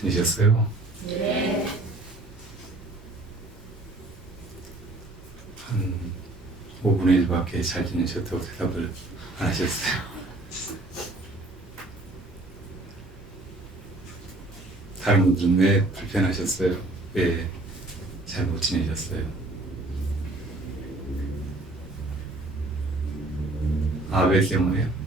지내셨어요? 네. 한 5분의 1밖에 잘 지내셨다고 대답을 안 하셨어요. 다른 분들은 왜 불편하셨어요? 왜 잘 못 지내셨어요? 아, 왜 때문에요?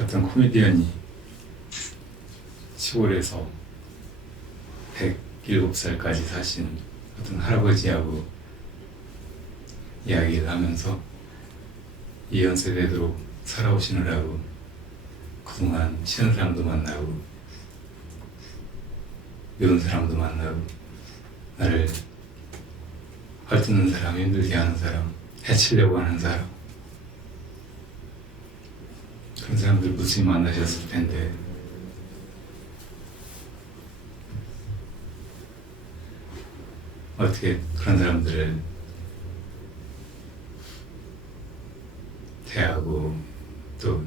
어떤 코미디언이 시골에서 107살까지 사신 어떤 할아버지하고 이야기를 하면서 이 연세 되도록 살아오시느라고 그동안 싫은 사람도 만나고 미운 사람도 만나고 나를 헐뜯는 사람, 힘들게 하는 사람, 해치려고 하는 사람, 그런 사람들 무수히 만나셨을 텐데 어떻게 그런 사람들을 대하고 또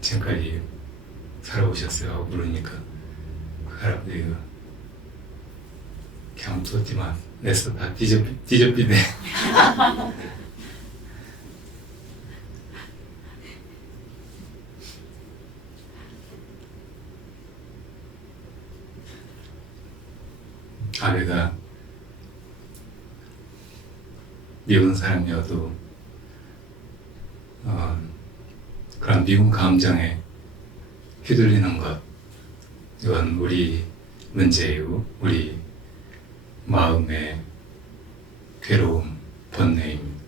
지금까지 살아오셨어요 하고 물으니까 그 할아버지가 그냥 뒀지만 내서 다 뒤접히네. 아내가 미운 사람이어도 그런 미운 감정에 휘둘리는 것, 이건 우리 문제이고 우리 마음의 괴로움, 번뇌입니다.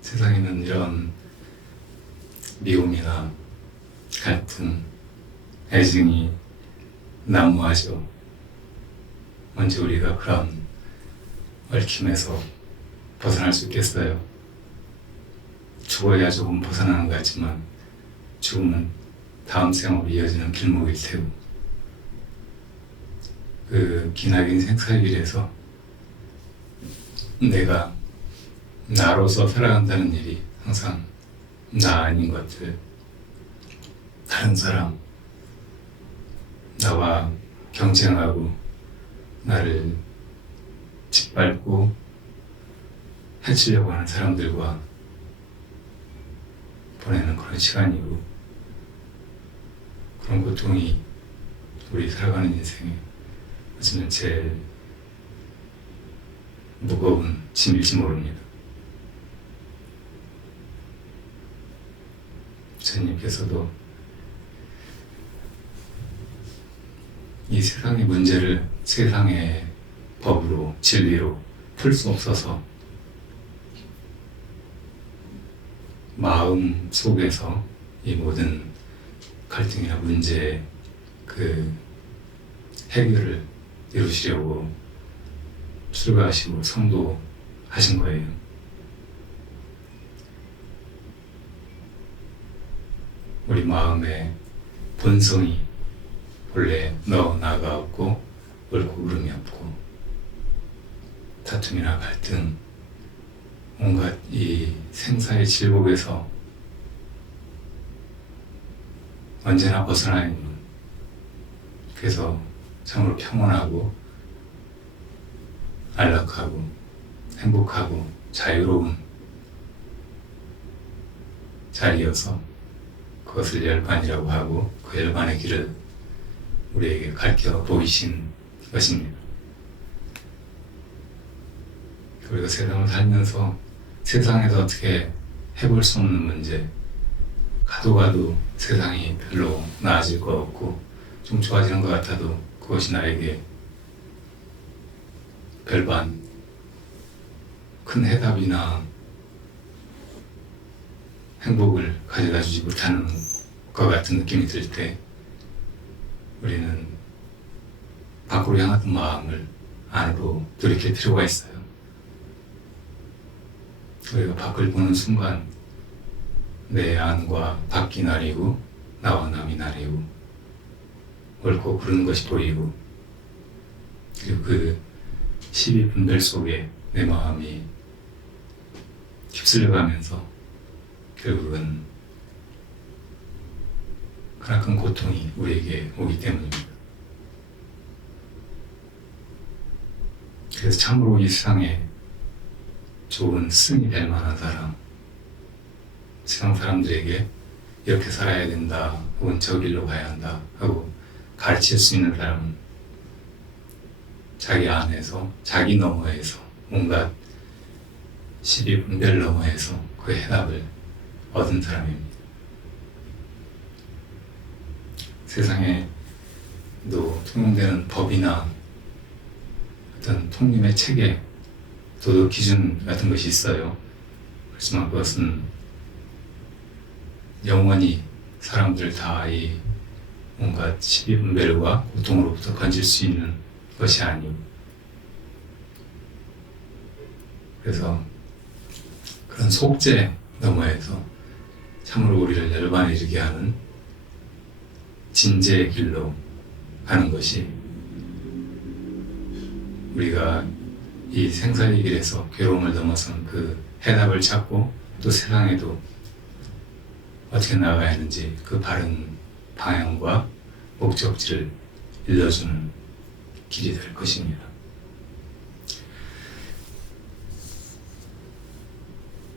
세상에는 이런 미움이나 갈등, 애증이 난무하죠. 언제 우리가 그런 얽힘에서 벗어날 수 있겠어요? 죽어야 조금 벗어나는 것 같지만 죽음은 다음 생으로 이어지는 길목일 테고 그 기나긴 생사길에서 내가 나로서 살아간다는 일이 항상 나 아닌 것들, 다른 사람, 나와 경쟁하고 나를 짓밟고 해치려고 하는 사람들과 보내는 그런 시간이고 그런 고통이 우리 살아가는 인생에 어쩌면 제일 무거운 짐일지 모릅니다. 부처님께서도 이 세상의 문제를 세상의 법으로, 진리로 풀 수 없어서 마음 속에서 이 모든 갈등이나 문제의 그 해결을 이루시려고 출가하시고 성도하신 거예요. 우리 마음의 본성이 본래 너 나가 없고 옳고 그름이 없고 다툼이나 갈등 온갖 이 생사의 질곡에서 언제나 벗어나 있는, 그래서 참으로 평온하고 안락하고 행복하고 자유로운 자리여서 그것을 열반이라고 하고 그 열반의 길을 우리에게 가르쳐 보이신 것입니다. 우리가 세상을 살면서 세상에서 어떻게 해볼 수 없는 문제, 가도 세상이 별로 나아질 것 없고 좀 좋아지는 것 같아도 그것이 나에게 별반 큰 해답이나 행복을 가져다 주지 못하는 것 같은 느낌이 들 때 우리는 밖으로 향하던 마음을 안으로 돌이킬 필요가 있어요. 우리가 밖을 보는 순간 내 안과 밖이 나뉘고 나와 남이 나뉘고 옳고 그르는 것이 보이고, 그리고 그 12분별 속에 내 마음이 휩쓸려가면서 결국은 크나큰 고통이 우리에게 오기 때문입니다. 그래서 참으로 이 세상에 좋은 승이 될 만한 사람, 세상 사람들에게 이렇게 살아야 된다, 혹은 저 길로 가야 한다 하고 가르칠 수 있는 사람은 자기 안에서, 자기 너머에서, 온갖 12분별 너머에서 그 해답을 얻은 사람입니다. 세상에도 통용되는 법이나 어떤 통념의 체계, 도덕 기준 같은 것이 있어요. 그렇지만 그것은 영원히 사람들 다 이 온갖 12분별과 고통으로부터 건질 수 있는 것이 아니고, 그래서 그런 속죄 너머에서 참으로 우리를 열반에 이르게 하는 진제의 길로 가는 것이, 우리가 이 생사의 길에서 괴로움을 넘어선 그 해답을 찾고 또 세상에도 어떻게 나아가야 하는지 그 바른 방향과 목적지를 일러주는 길이 될 것입니다.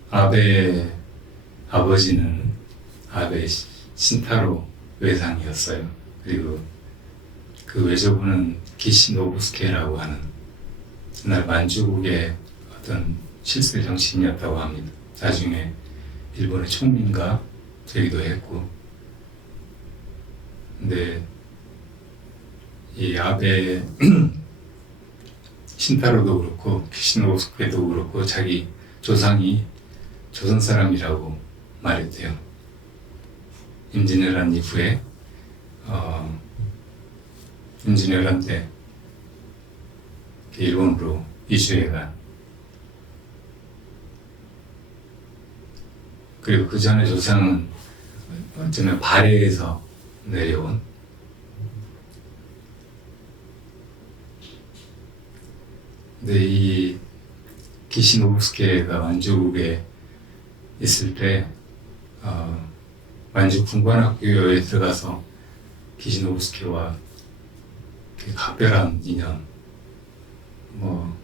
아베의 아버지는 아베 신타로 외상이었어요. 그리고 그 외조부는 기시노부스케라고 하는 그날 만주국의 어떤 실세 정치인이었다고 합니다. 나중에 일본의 총리가 되기도 했고, 근데 이 아베 신타로도 그렇고 기시노부스케도 그렇고 자기 조상이 조선 사람이라고 말했대요. 임진왜란 이후에 임진왜란 때 일본으로 이주해간, 그리고 그 전에 조상은 어쩌면 발해에서 내려온, 근데 이 기시노부스케가 만주국에 있을 때 만주 군관학교에 들어가서 기시노부스케와 각별한 인연, 뭐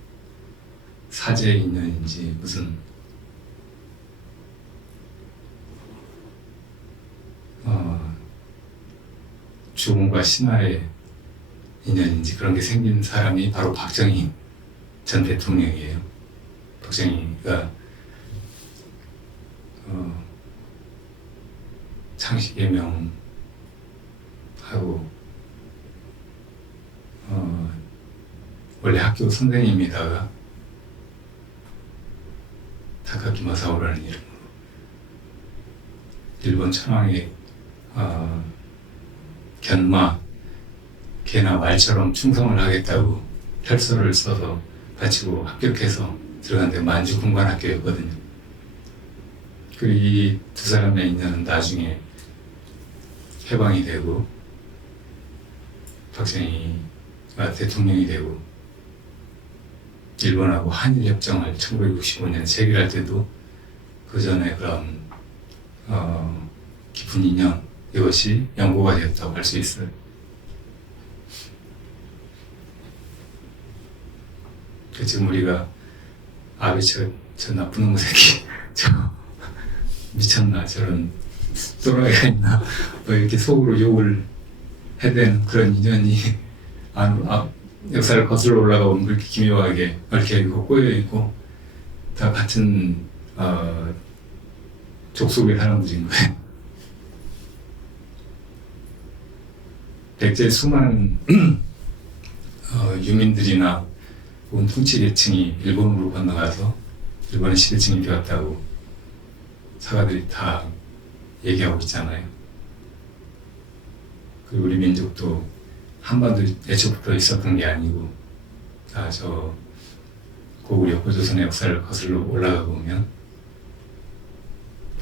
사제 인연인지 무슨 죽음과 신화의 인연인지 그런 게 생긴 사람이 바로 박정희 전 대통령이에요. 박정희가 창씨개명하고 원래 학교 선생님이다가 다카키 마사오라는 이름으로 일본 천황의 견마, 개나 말처럼 충성을 하겠다고 혈서를 써서 바치고 합격해서 들어갔는데 만주 군관학교였거든요. 그리고 이 두 사람의 인연은 나중에 해방이 되고 박정희가 대통령이 되고 일본하고 한일협정을 1965년 체결할 때도 그 전에 그런 깊은 인연, 이것이 연고가 되었다고 할 수 있어요. 지금 우리가 아베 저 나쁜 놈 새끼 저 미쳤나, 저런 또라이가 있나, 뭐 이렇게 속으로 욕을 해대는 그런 인연이 역사를 거슬러 올라가면 그렇게 기묘하게 얽혀있고 꼬여있고 다 같은 족속의 사람들인 거예요. 백제 수많은 유민들이나 혹은 통치 계층이 일본으로 건너가서 일본의 시대층이 되었다고 사가들이 다 얘기하고 있잖아요. 그리고 우리 민족도 한반도 애초부터 있었던 게 아니고 다 저 고구려 고조선의 역사를 거슬러 올라가 보면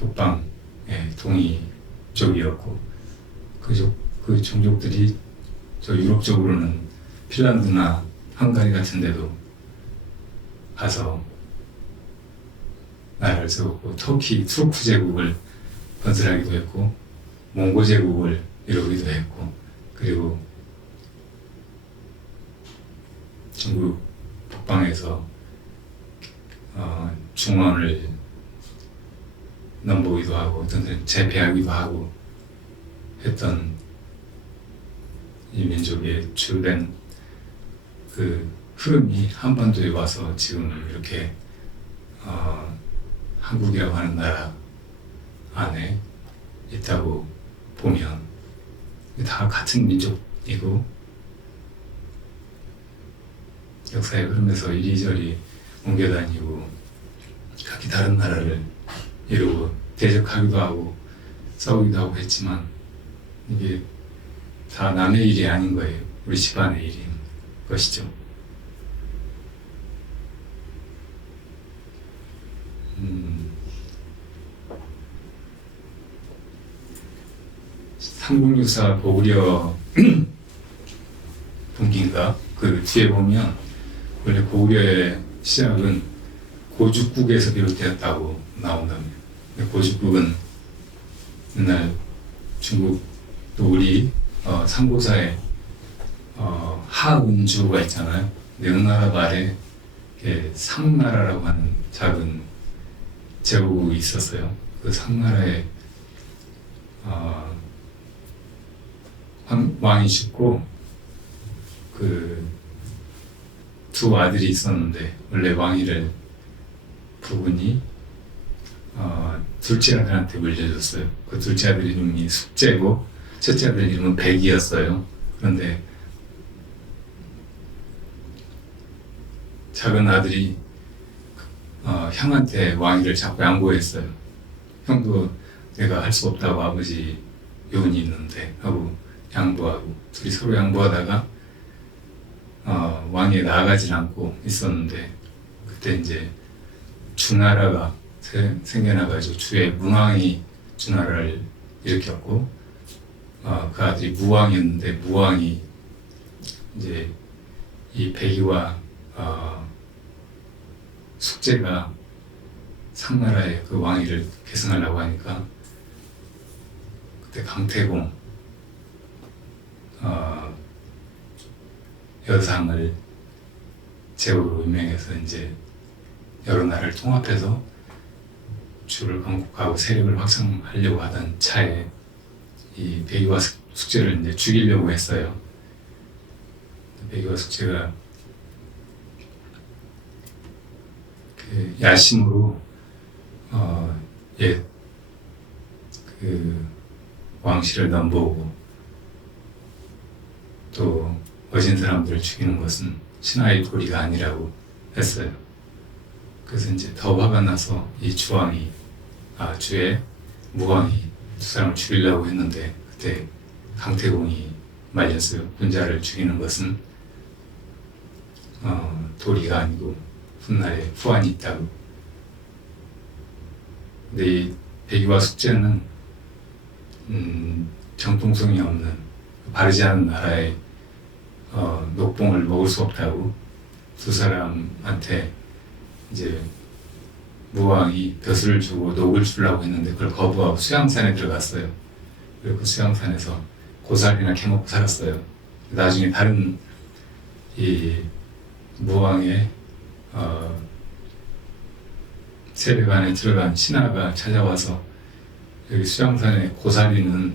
북방 동이 쪽이었고 그 종족들이 저 유럽 쪽으로는 핀란드나 헝가리 같은 데도 가서 나라를 세웠고 터키, 투르크 제국을 건설하기도 했고 몽고 제국을 이루기도 했고 그리고 중국 북방에서 중원을 넘보기도 하고 어떤 데는 제패하기도 하고 했던 이 민족의 주된 그 흐름이 한반도에 와서 지금 이렇게 한국이라고 하는 나라 안에 있다고 보면 다 같은 민족이고 역사의 흐름에서 이리저리 옮겨다니고 각기 다른 나라를 이루고 대적하기도 하고 싸우기도 하고 했지만 이게 다 남의 일이 아닌 거예요. 우리 집안의 일인 것이죠. 삼국유사 고구려 분기인가 그 뒤에 보면 원래 고구려의 시작은 고죽국에서 비롯되었다고 나온답니다. 고죽국은 옛날 중국 우리 상고사에 하은주가 있잖아요. 어느 나라 말에 상나라라고 하는 작은 제국이 있었어요. 그 상나라에 왕이 죽고 그 두 아들이 있었는데 원래 왕위를 부군이 둘째 아들한테 물려줬어요. 그 둘째 아들 이름이 숙제고 첫째 아들 이름은 백이었어요. 그런데 작은 아들이 형한테 왕위를 자꾸 양보했어요. 형도 내가 할 수 없다고 아버지 요원이 있는데 하고 양보하고 둘이 서로 양보하다가 왕위에 나아가질 않고 있었는데 그때 이제 주나라가 생겨나가지고 주의 문왕이 주나라를 일으켰고 그 아들이 무왕이었는데 무왕이 이제 이 백이와 숙제가 상나라의 그 왕위를 계승하려고 하니까 그때 강태공 여상을 제후로 임명해서 이제 여러 나라를 통합해서 주를 건국하고 세력을 확장하려고 하던 차에 이 백이와 숙제를 이제 죽이려고 했어요. 백이와 숙제가 그 야심으로 그 왕실을 넘보고 또 어진 사람들을 죽이는 것은 신하의 도리가 아니라고 했어요. 그래서 이제 더 화가 나서 이 주의 무왕이 두 사람을 죽이려고 했는데 그때 강태공이 말렸어요. 군자를 죽이는 것은 도리가 아니고 훗날에 후환이 있다고. 근데 이 백이와 숙제는 정통성이 없는 바르지 않은 나라의 녹봉을 먹을 수 없다고 두 사람한테 이제 무왕이 벼슬을 주고 녹을 주려고 했는데 그걸 거부하고 수양산에 들어갔어요. 그리고 그 수양산에서 고사리나 캐먹고 살았어요. 나중에 다른 이 무왕의 세력 안에 들어간 신하가 찾아와서 여기 수양산에 고사리는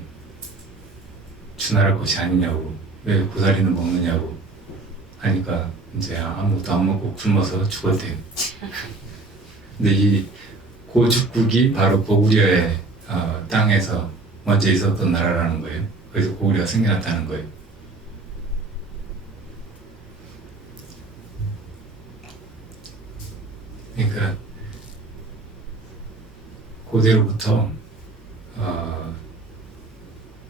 주나라 것이 아니냐고, 왜 고사리는 먹느냐고 하니까 이제 아무것도 안 먹고 굶어서 죽었대요. 근데 이 고죽국이 바로 고구려의 땅에서 먼저 있었던 나라라는 거예요. 그래서 고구려가 생겨났다는 거예요. 그러니까 고대로부터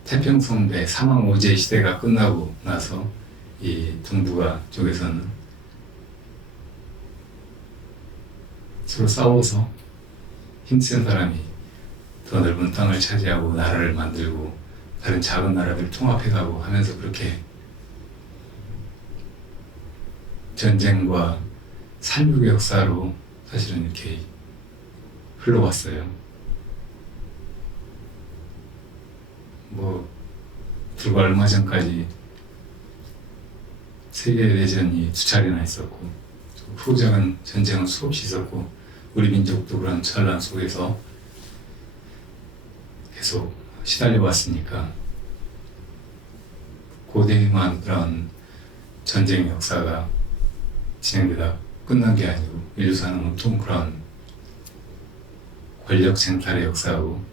태평성대 사망오제 시대가 끝나고 나서 이 동북아 쪽에서는 서로 싸워서 힘센 사람이 더 넓은 땅을 차지하고 나라를 만들고 다른 작은 나라들 통합해가고 하면서 그렇게 전쟁과 살육의 역사로 사실은 이렇게 흘러왔어요. 뭐 불과 얼마 전까지 세계대전이 2차례나 있었고 후적은 전쟁은 수없이 있었고 우리 민족도 그런 전란 속에서 계속 시달려 왔으니까 고대만 그런 전쟁 역사가 진행되다 끝난 게 아니고 인류사는 온통 그런 권력 쟁탈의 역사하고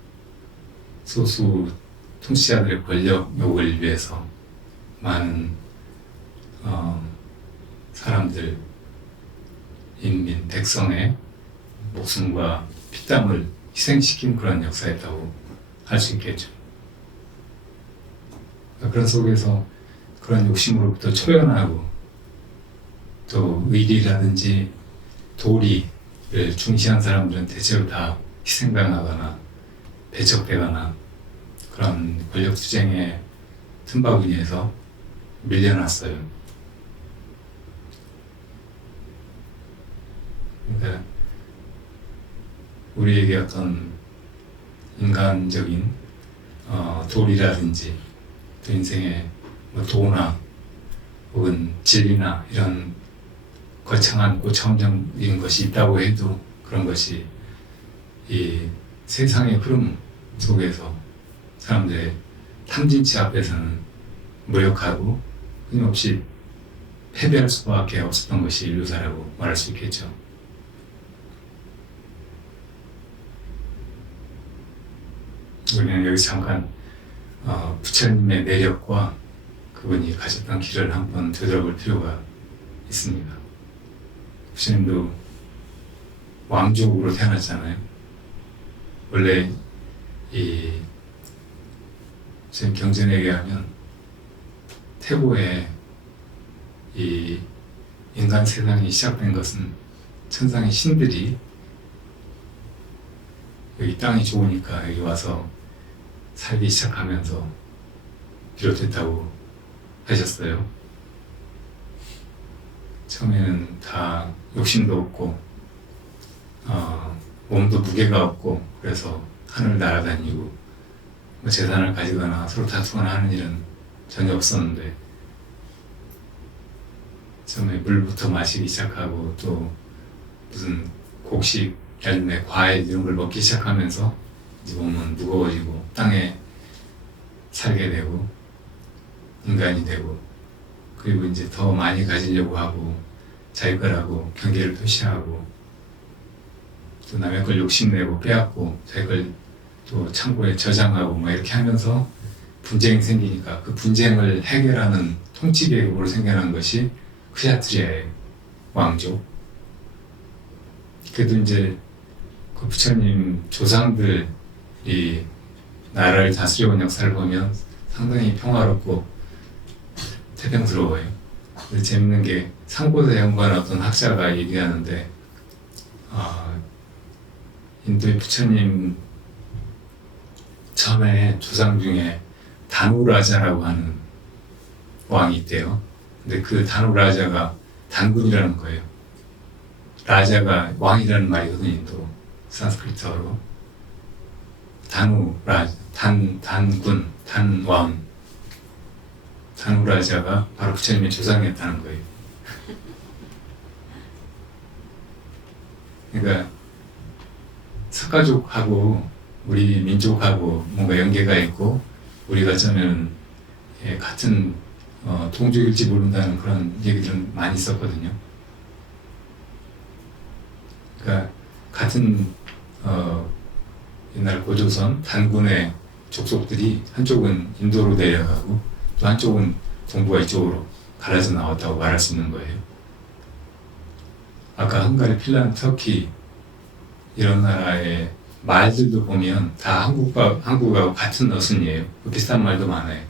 소수 통치자들의 권력욕을 위해서 많은 사람들, 인민, 백성의 목숨과 피땀을 희생시킨 그런 역사였다고 할 수 있겠죠. 그런 속에서 그런 욕심으로부터 초연하고 또 의리라든지 도리를 중시한 사람들은 대체로 다 희생당하거나 배척되거나 그런 권력투쟁의 틈바구니에서 밀려났어요. 그러니까 우리에게 어떤 인간적인 도리라든지 또 인생의 뭐 도나 혹은 진리나 이런 거창한 고차원적인 것이 있다고 해도 그런 것이 이 세상의 흐름 속에서 사람들의 탐진치 앞에서는 무력하고 끊임없이 패배할 수밖에 없었던 것이 인류사라고 말할 수 있겠죠. 우리는 여기 잠깐 부처님의 매력과 그분이 가셨던 길을 한번 되돌아볼 필요가 있습니다. 부처님도 왕족으로 태어났잖아요. 원래 이 지금 경전에 의하면 태고에 이 인간 세상이 시작된 것은 천상의 신들이 여기 땅이 좋으니까 여기 와서 살기 시작하면서 비롯됐다고 하셨어요. 처음에는 다 욕심도 없고 몸도 무게가 없고 그래서 하늘 날아다니고 뭐 재산을 가지거나 서로 다투거나 하는 일은 전혀 없었는데 처음에 물부터 마시기 시작하고 또 무슨 곡식, 열매, 과일 이런 걸 먹기 시작하면서 이제 몸은 무거워지고 땅에 살게 되고 인간이 되고 그리고 이제 더 많이 가지려고 하고 자기 거라고 경계를 표시하고 또 남의 걸 욕심내고 빼앗고 자기 걸 또 창고에 저장하고 뭐 이렇게 하면서 분쟁이 생기니까 그 분쟁을 해결하는 통치 계급으로 생겨난 것이 크샤트리아의 왕족. 그래도 이제 그 부처님 조상들이 나라를 다스려온 역사를 보면 상당히 평화롭고 태평스러워요. 근데 재밌는 게 상고대 연구한 어떤 학자가 얘기하는데 인도의 부처님 처음에 조상 중에 다누라자라고 하는 왕이 있대요. 근데 그 다누라자가 단군이라는 거예요. 라자가 왕이라는 말이거든요. 인도 산스크리트어로 다누라자, 단군, 단왕. 다누라자가 바로 부처님의 조상이었다는 거예요. 그러니까 석가족하고 우리 민족하고 뭔가 연계가 있고 우리가 어쩌면 같은 동족일지 모른다는 그런 얘기들은 많이 있었거든요. 그러니까 같은 옛날 고조선 단군의 족속들이 한쪽은 인도로 내려가고 또 한쪽은 동부가 이쪽으로 갈라져 나왔다고 말할 수 있는 거예요. 아까 헝가리, 핀란드, 터키 이런 나라의 말들도 보면 다 한국하고 같은 어순이에요. 비슷한 말도 많아요.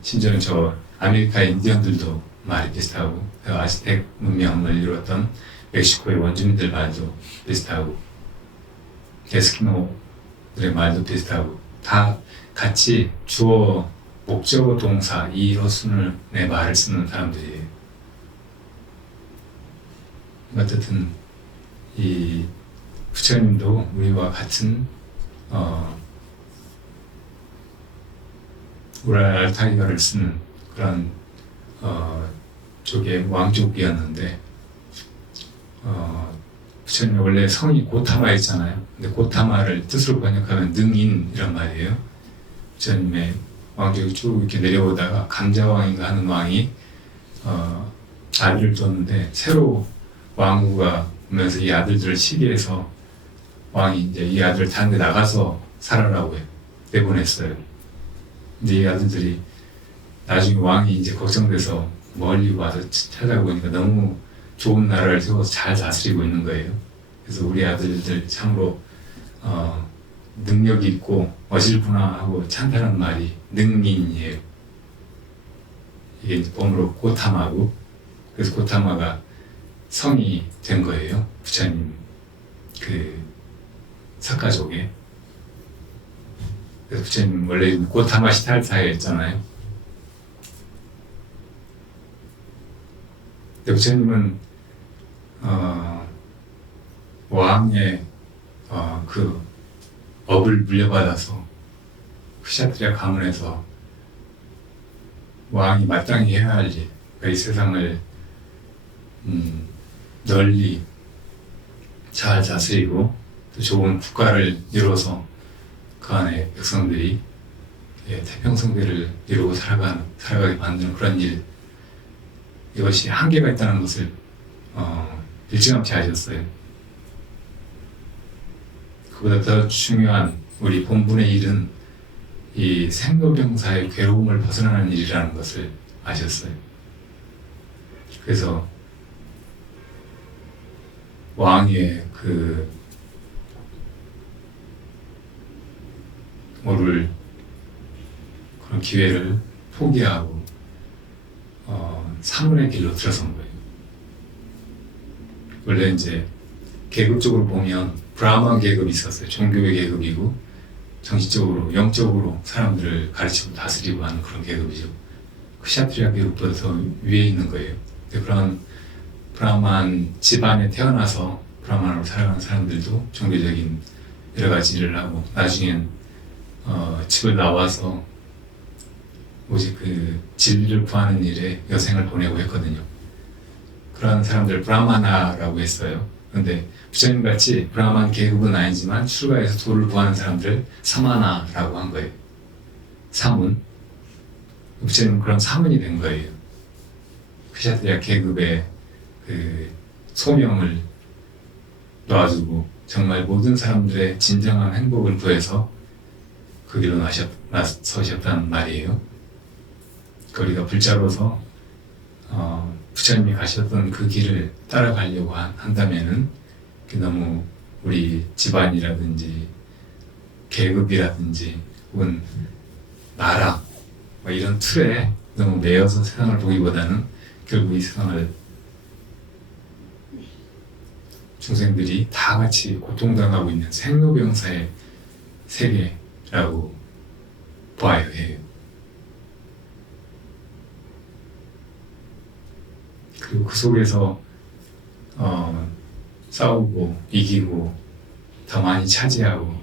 심지어는 저 아메리카 인디언들도 말이 비슷하고 아즈텍 문명을 이루었던 멕시코의 원주민들 말도 비슷하고 에스키모들의 말도 비슷하고 다 같이 주어, 목적어, 동사 이로 순의 말을 쓰는 사람들이에요. 어쨌든 이 부처님도 우리와 같은 우랄 알타이어를 쓰는 그런 쪽의 왕족이었는데 부처님이 원래 성이 고타마였잖아요. 근데 고타마를 뜻으로 번역하면 능인이란 말이에요. 부처님의 왕족이 쭉 이렇게 내려오다가 감자왕인가 하는 왕이 아들을 뒀는데 새로 왕후가 오면서 이 아들들을 시기해서 왕이 이제 이 아들을 다른 데 나가서 살아라고 내보냈어요. 근데 이 아들들이 나중에 왕이 이제 걱정돼서 멀리 와서 찾아보니까 너무 좋은 나라를 세워서 잘 다스리고 있는 거예요. 그래서 우리 아들들 참으로 능력이 있고 어질구나 하고 찬탄한 말이 능인이에요. 이게 이제 본으로 고타마고, 그래서 고타마가 성이 된 거예요. 부처님 그 석가족에. 그래서 부처님 원래 고타마 시탈타였잖아요. 근데 부처님은 왕의 그 업을 물려받아서 크샤트리아 가문에서 왕이 마땅히 해야 할 일, 이 세상을 널리 잘 다스리고 또 좋은 국가를 이루어서 그 안에 백성들이 태평성대를 이루고 살아가게 만드는 그런 일, 이것이 한계가 있다는 것을 일찌감치 아셨어요. 그보다 더 중요한 우리 본분의 일은 이 생로병사의 괴로움을 벗어나는 일이라는 것을 아셨어요. 그래서 왕의 그 오를 그런 기회를 포기하고 사문의 길로 들어선 거예요. 원래 이제 계급적으로 보면 브라만 계급이 있었어요. 종교의 계급이고 정신적으로, 영적으로 사람들을 가르치고 다스리고 하는 그런 계급이죠. 크샤트리아 계급보다 더 위에 있는 거예요. 근데 그런 브라만 집안에 태어나서 브라만으로 살아가는 사람들도 종교적인 여러 가지 일을 하고 나중엔 집을 나와서 오직 그 진리를 구하는 일에 여생을 보내고 했거든요. 그런 사람들 브라마나라고 했어요. 그런데 부처님 같이 브라만 계급은 아니지만 출가해서 도를 구하는 사람들 사마나라고 한 거예요. 사문. 부처님은 그런 사문이 된 거예요. 크샤트리아 계급의 그 소명을 놔두고 정말 모든 사람들의 진정한 행복을 구해서 그 길로 나서셨다는 말이에요. 거리가 불자로서 부처님이 가셨던 그 길을 따라가려고 한다면은 너무 우리 집안이라든지 계급이라든지 혹은 나라 이런 틀에 너무 매여서 세상을 보기보다는 결국 이 세상을 중생들이 다 같이 고통당하고 있는 생로병사의 세계라고 봐야 해요. 그리고 그 속에서 싸우고 이기고 더 많이 차지하고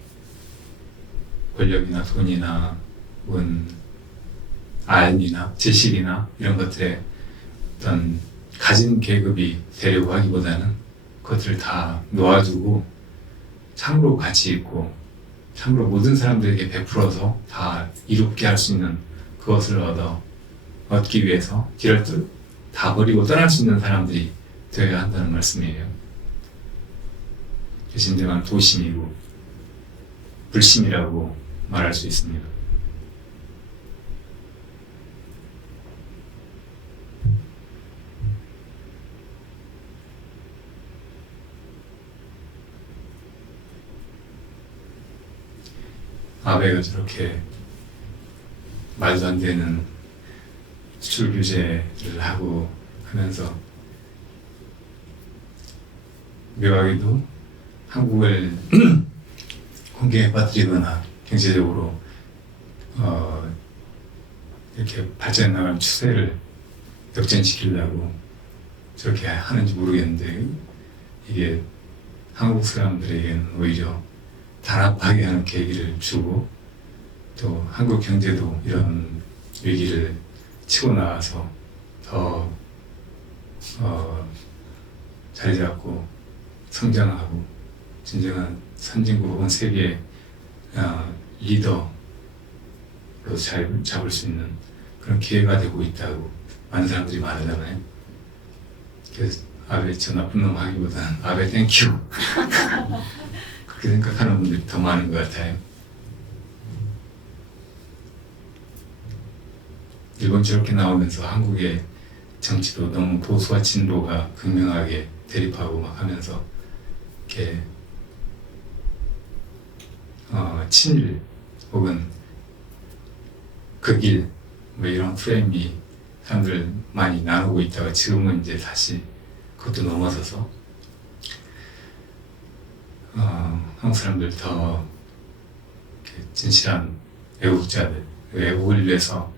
권력이나 돈이나 혹은 알미나 지식이나 이런 것들에 어떤 가진 계급이 되려고 하기보다는 그것들을 다 놓아두고 참으로 가치 있고 참으로 모든 사람들에게 베풀어서 다 이롭게 할 수 있는 그것을 얻기 위해서 길을 다 버리고 떠날 수 있는 사람들이 되어야 한다는 말씀이에요. 진정한 도심이고 불심이라고 말할 수 있습니다. 아베가 저렇게 말도 안 되는 수출 규제를 하고 하면서 묘하게도 한국을 공경에 빠뜨리거나 경제적으로 이렇게 발전해 나가는 추세를 역전시키려고 저렇게 하는지 모르겠는데 이게 한국 사람들에게는 오히려 단합하게 하는 계기를 주고 또 한국 경제도 이런 위기를 치고 나가서 더 자리 잡고 성장하고 진정한 선진국 혹은 세계 리더로 잡을 수 있는 그런 기회가 되고 있다고 많은 사람들이 말하잖아요. 그래서 아베 저 나쁜 놈 하기보다는 아베 땡큐 그렇게 생각하는 분들이 더 많은 것 같아요. 일본 저렇게 나오면서 한국의 정치도 너무 보수와 진보가 극명하게 대립하고 막 하면서 이렇게 친일 혹은 극일 뭐 이런 프레임이 사람들 많이 나누고 있다가 지금은 이제 다시 그것도 넘어서서 한국 사람들 더 진실한 애국자들, 애국을 위해서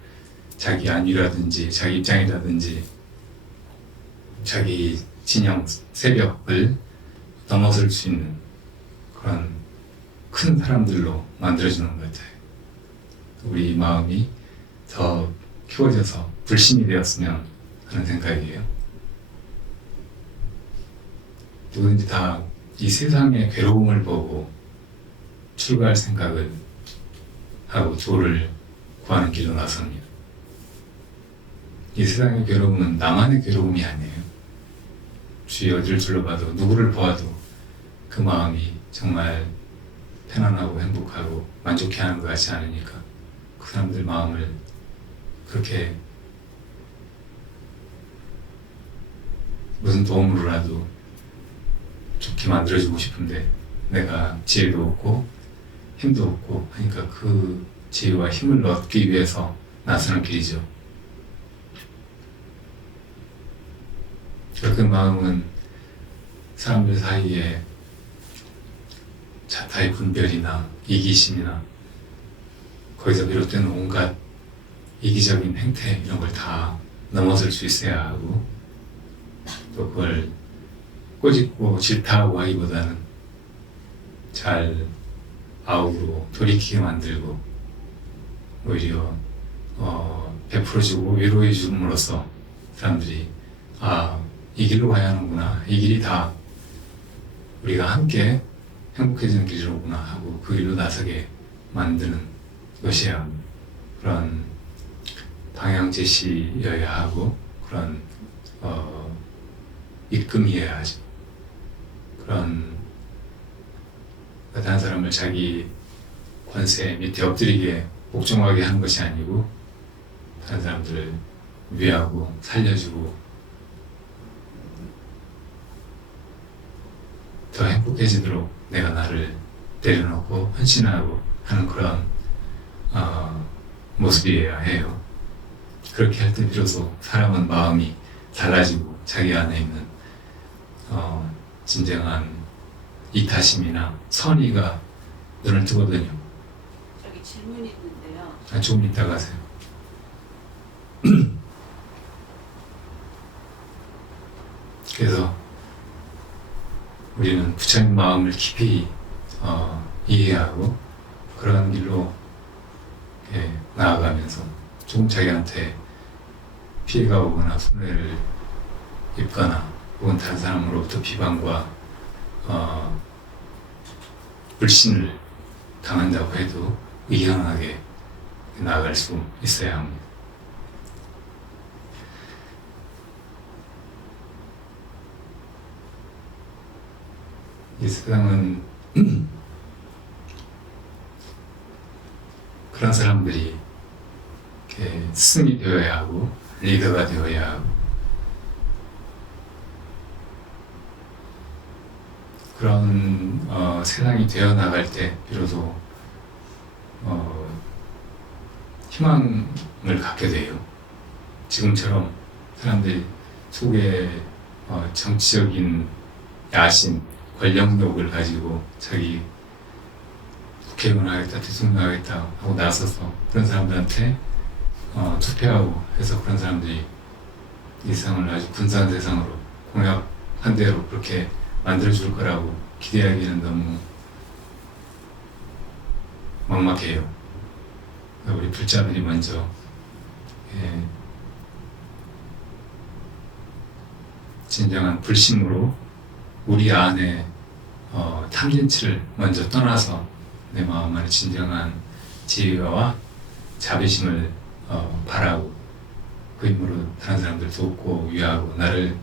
자기 안위라든지 자기 입장이라든지 자기 진영 세력을 넘어설 수 있는 그런 큰 사람들로 만들어주는 것 같아요. 우리 마음이 더 키워져서 불신이 되었으면 하는 생각이에요. 누구든지 다 이 세상의 괴로움을 보고 출가할 생각을 하고 조를 구하는 길로 나섭니다. 이 세상의 괴로움은 나만의 괴로움이 아니에요. 주위 어디를 둘러봐도 누구를 보아도 그 마음이 정말 편안하고 행복하고 만족해하는 것 같지 않으니까 그 사람들 마음을 그렇게 무슨 도움으로라도 좋게 만들어주고 싶은데 내가 지혜도 없고 힘도 없고 하니까 그 지혜와 힘을 얻기 위해서 나서는 길이죠. 그 마음은 사람들 사이에 자타의 분별이나 이기심이나 거기서 비롯되는 온갖 이기적인 행태 이런 걸 다 넘어설 수 있어야 하고 또 그걸 꼬집고 질타하고 하기보다는 잘 아우고 돌이키게 만들고 오히려 베풀어주고 위로해 줌으로써 사람들이 이 길로 가야 하는구나, 이 길이 다 우리가 함께 행복해지는 길이로구나 하고 그 길로 나서게 만드는 것이야 그런 방향 제시여야 하고 그런 입금이어야 하죠. 그런 다른 사람을 자기 권세 밑에 엎드리게 복종하게 하는 것이 아니고 다른 사람들을 위하고 살려주고 더 행복해지도록 내가 나를 내려놓고 헌신하고 하는 그런 모습이어야 해요. 그렇게 할 때 비로소 사람은 마음이 달라지고 자기 안에 있는 진정한 이타심이나 선의가 눈을 뜨거든요. 저기 질문이 있는데요. 조금 이따가 하세요. 그래서 우리는 부처님 마음을 깊이 이해하고 그런 길로 나아가면서 조금 자기한테 피해가 오거나 손해를 입거나 혹은 다른 사람으로부터 비방과 불신을 당한다고 해도 의연하게 나아갈 수 있어야 합니다. 이 세상은 그런 사람들이 이렇게 스승이 되어야 하고 리더가 되어야 하고 그런 세상이 되어 나갈 때 비로소 희망을 갖게 돼요. 지금처럼 사람들이 속에 정치적인 야심, 권력욕을 가지고 자기 국회의원 하겠다, 대통령 하겠다 하고 나서서 그런 사람들한테 투표하고 해서 그런 사람들이 이 세상을 아주 근사한 세상으로 공약한 대로 그렇게 만들어줄 거라고 기대하기는 너무 막막해요. 그러니까 우리 불자들이 먼저 진정한 불심으로 우리 안에 탐진치를 먼저 떠나서 내 마음 안에 진정한 지혜와 자비심을 바라고 그 힘으로 다른 사람들 돕고 위하고 나를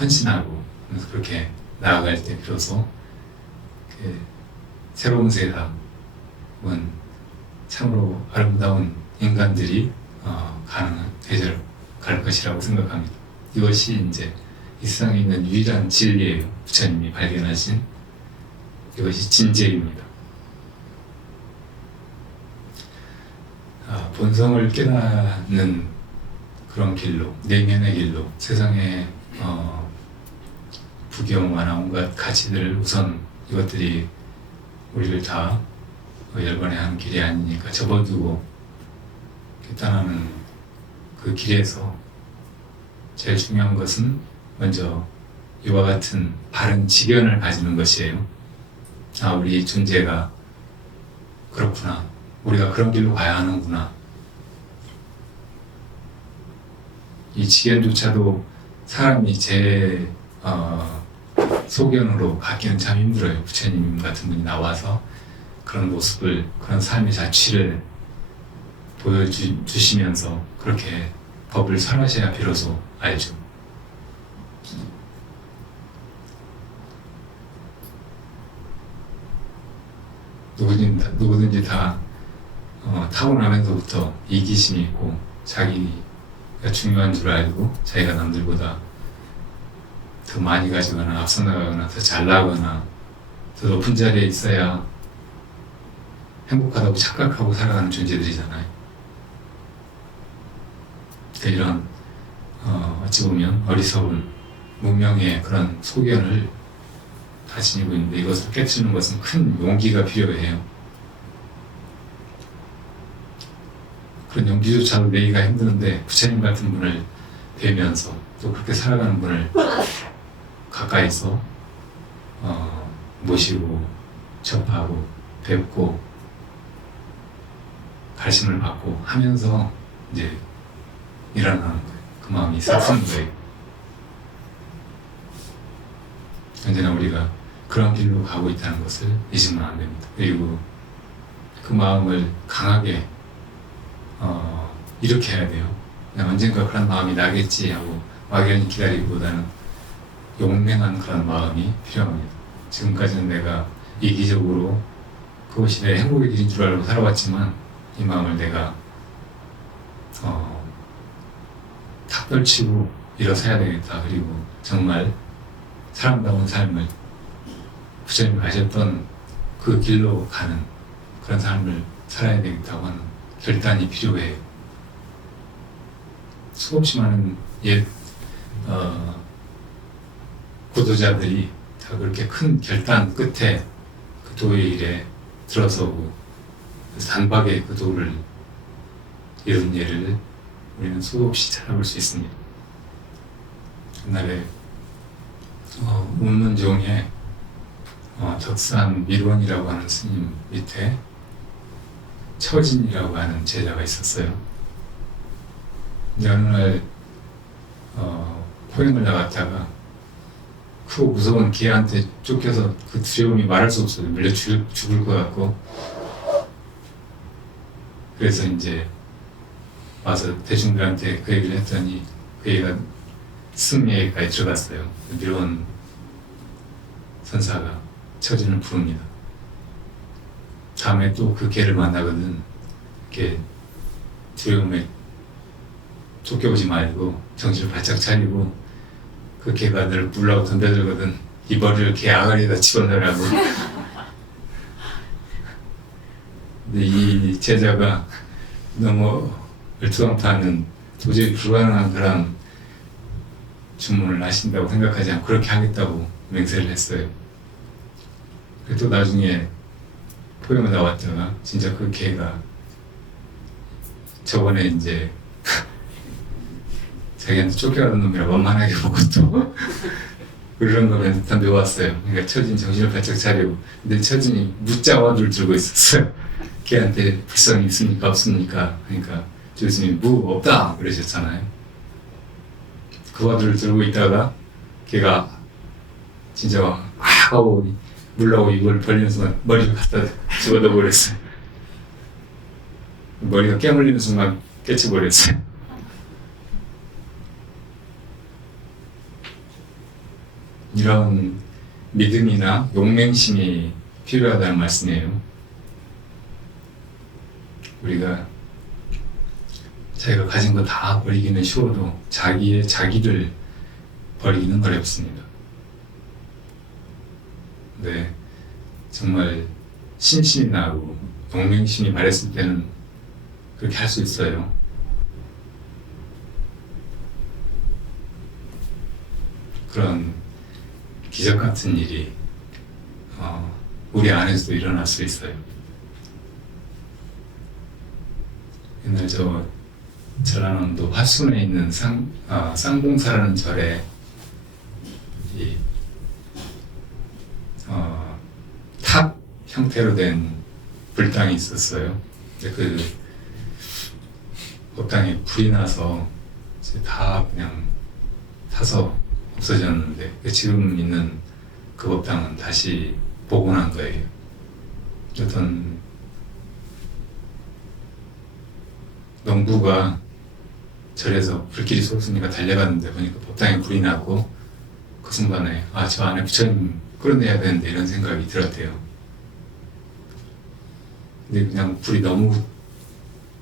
헌신하고 그래서 그렇게 나아갈 때 비로소 새로운 세상은 참으로 아름다운 인간들이 가능한 대저를 갈 것이라고 생각합니다. 이것이 이제 이 세상에 있는 유일한 진리예요. 부처님이 발견하신 이것이 진재입니다. 본성을 깨닫는 그런 길로, 내면의 길로, 세상의 부경화나 온갖 가치들 우선 이것들이 우리를 다 열반해하는 길이 아니니까 접어두고 떠나는 그 길에서 제일 중요한 것은 먼저 이와 같은 바른 지견을 가지는 것이에요. 우리 존재가 그렇구나. 우리가 그런 길로 가야 하는구나. 이 지견조차도 사람이 제 소견으로 갖기는 참 힘들어요. 부처님 같은 분이 나와서 그런 모습을, 그런 삶의 자취를 보여주시면서 그렇게 법을 설하셔야 비로소 알죠. 누구든지 다 타고나면서부터 이기심이 있고 자기가 중요한 줄 알고 자기가 남들보다 더 많이 가지거나 앞서 나가거나 더 잘 나가거나 더 높은 자리에 있어야 행복하다고 착각하고 살아가는 존재들이잖아요. 이런 어찌 보면 어리석은 문명의 그런 소견을 다 지니고 있는데 이것을 깨트리는 것은 큰 용기가 필요해요. 그런 용기조차도 내기가 힘드는데 부처님 같은 분을 뵈면서 또 그렇게 살아가는 분을 가까이서 모시고 접하고 뵙고 가르침을 받고 하면서 이제 일어나는 거예요. 그 마음이 싹쓰는 거예요. 언제나 우리가 그런 길로 가고 있다는 것을 잊으면 안 됩니다. 그리고 그 마음을 강하게 이렇게 해야 돼요. 그냥 언젠가 그런 마음이 나겠지 하고 막연히 기다리기보다는 용맹한 그런 마음이 필요합니다. 지금까지는 내가 이기적으로 그것이 내 행복의 길인 줄 알고 살아왔지만 이 마음을 내가 탁 떨치고 일어서야 되겠다. 그리고 정말 사람다운 삶을 부처님이 가셨던 그 길로 가는 그런 삶을 살아야 되겠다고 하는 결단이 필요해요. 수없이 많은 옛 구도자들이 다 그렇게 큰 결단 끝에 그 도의 일에 들어서고 단박에 그 도를 이룬 예를 우리는 수없이 찾아볼 수 있습니다. 옛날에 운문종에 덕산 밀원이라고 하는 스님 밑에 처진이라고 하는 제자가 있었어요. 근데 어느 날 포행을 나갔다가 크고 무서운 개한테 쫓겨서 그 두려움이 말할 수 없어요. 물려 죽을 것 같고. 그래서 이제 와서 대중들한테 그 얘기를 했더니 그 얘기가 승리에까지 들어갔어요. 밀원 선사가 처진을 부릅니다. 다음에 또 그 개를 만나거든 이렇게 두려움에 쫓겨오지 말고 정신을 바짝 차리고 그 개가 너를 물라고 덤벼들거든 이 머리를 개 아가리에다 집어넣으라고. 근데 이 제자가 너무 얼토당토하는 도저히 불가능한 그런 주문을 하신다고 생각하지 않고 그렇게 하겠다고 맹세를 했어요. 그래도 나중에 포용을 나왔다가 진짜 그 개가 저번에 이제 자기한테 쫓겨가는 놈이라 원만하게 보고 또 그런 거면 던져왔어요. 그러니까 처진 정신을 바짝 차리고, 근데 처진이 무자와를 들고 있었어요. 걔한테 불성이 있습니까 없습니까? 그러니까 교수님이 무 없다 그러셨잖아요. 그 와들을 들고 있다가 걔가 진짜 막 하고 물라고 입을 벌리는 순간 머리를 갖다 집어넣어 버렸어요. 머리가 깨물리는 순간 깨쳐버렸어요. 이런 믿음이나 용맹심이 필요하다는 말씀이에요. 우리가 자기가 가진 거 다 버리기는 쉬워도 자기를 버리기는 어렵습니다. 네, 정말 신심이 나고 용맹심이 말했을 때는 그렇게 할 수 있어요. 그런 기적 같은 일이 우리 안에서도 일어날 수 있어요. 옛날 저 전라남도 화순에 있는 쌍봉사라는 절에 탑 형태로 된 불당이 있었어요. 근데 그 법당에 불이 나서 이제 다 그냥 타서 없어졌는데 지금 있는 그 법당은 다시 복원한 거예요. 어떤 농부가 절에서 불길이 솟으니까 달려갔는데 보니까 법당에 불이 나고 그 순간에 저 안에 부처님 끌어내야 되는데 이런 생각이 들었대요. 근데 그냥 불이 너무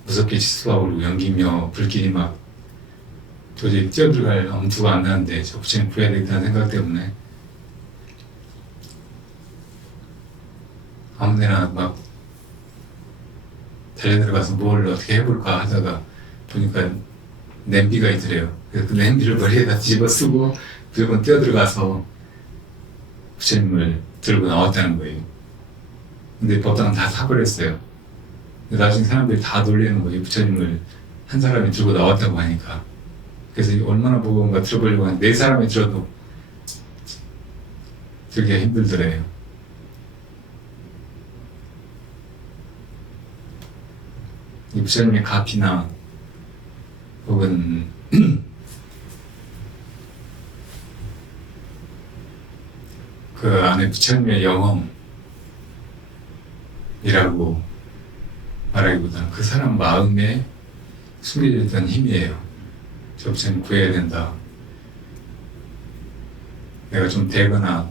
무섭게 치솟아 오르고 연기며 불길이 막 도저히 뛰어들어갈 엄두가 안 나는데 저 부처님 구해야 되겠다는 생각 때문에 아무데나 막 달려들어가서 뭘 어떻게 해볼까 하다가 보니까 냄비가 있더래요. 그래서 그 냄비를 머리에다 뒤집어 쓰고 무조건 뛰어들어가서 부처님을 들고 나왔다는 거예요. 근데 법당은 다 사버렸어요. 나중에 사람들이 다 놀리는 거예요. 부처님을 한 사람이 들고 나왔다고 하니까. 그래서 얼마나 무거운가 들어보려고 하는데 4사람이 들어도 들기가 힘들더래요. 이 부처님의 가피나 혹은 그 안에 부처님의 영험이라고 말하기보다는 그 사람 마음에 숨겨져 있던 힘이에요. 저 부처님 구해야 된다. 내가 좀 되거나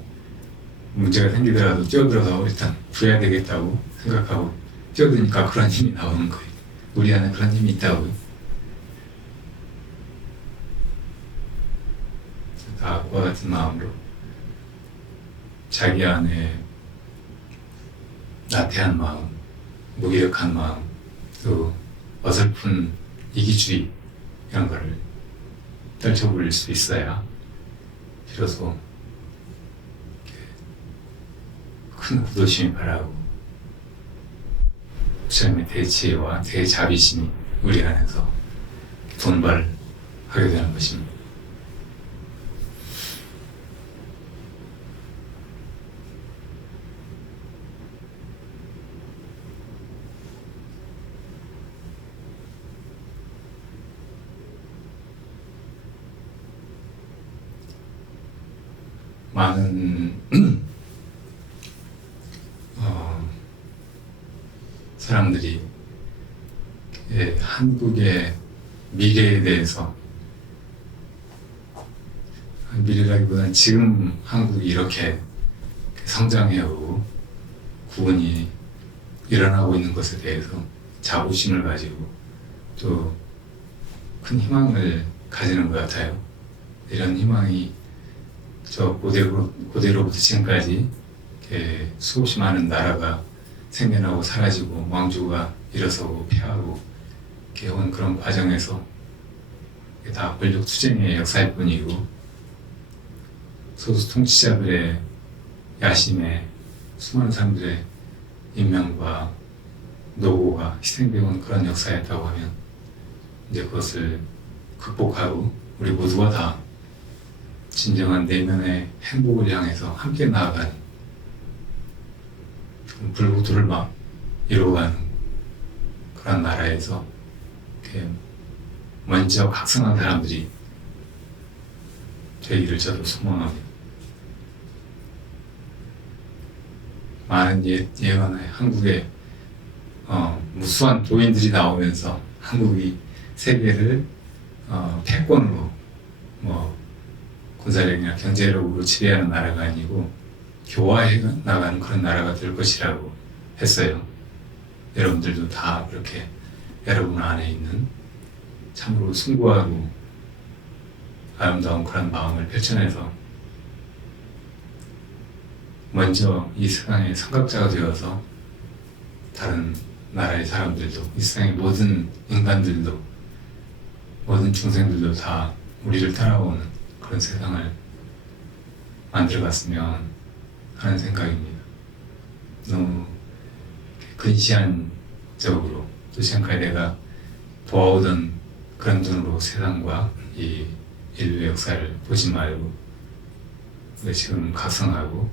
문제가 생기더라도 뛰어들어서 일단 구해야 되겠다고 생각하고 뛰어드니까 그런 힘이 나오는 거예요. 우리 안에 그런 힘이 있다고요. 다 그와 같은 마음으로 자기 안에 나태한 마음, 무기력한 마음, 또 어설픈 이기주의 이런 거를 떨쳐버릴 수 있어야 비로소 큰 구도심이 바라고 부처님의 대지혜와 대자비심이 우리 안에서 돈발하게 되는 것입니다. 많은 사람들이 한국의 미래에 대해서, 미래라기보다는 지금 한국이 이렇게 성장해오고 구분이 일어나고 있는 것에 대해서 자부심을 가지고 또 큰 희망을 가지는 것 같아요. 이런 희망이 저 고대로부터 지금까지 이렇게 수없이 많은 나라가 생겨나고 사라지고 왕조가 일어서고 패하고 이렇게 온 그런 과정에서 다 권력 투쟁의 역사일 뿐이고 소수 통치자들의 야심에 수많은 사람들의 인명과 노고가 희생되어온 그런 역사였다고 하면 이제 그것을 극복하고 우리 모두가 다 진정한 내면의 행복을 향해서 함께 나아가는 불구도를 막 이루어가는 그런 나라에서 이렇게 먼저 각성한 사람들이 되기를 저도 소망합니다. 많은 예언에 한국에 무수한 도인들이 나오면서 한국이 세계를 패권으로 군사력이나 경제력으로 지배하는 나라가 아니고 교화해 나가는 그런 나라가 될 것이라고 했어요. 여러분들도 다 그렇게 여러분 안에 있는 참으로 숭고하고 아름다운 그런 마음을 펼쳐내서 먼저 이 세상의 선각자가 되어서 다른 나라의 사람들도 이 세상의 모든 인간들도 모든 중생들도 다 우리를 따라오는 그런 세상을 만들어갔으면 하는 생각입니다. 너무 근시안적으로 또 지금까지 내가 보아오던 그런 눈으로 세상과 이 인류의 역사를 보지 말고 우리가 지금 각성하고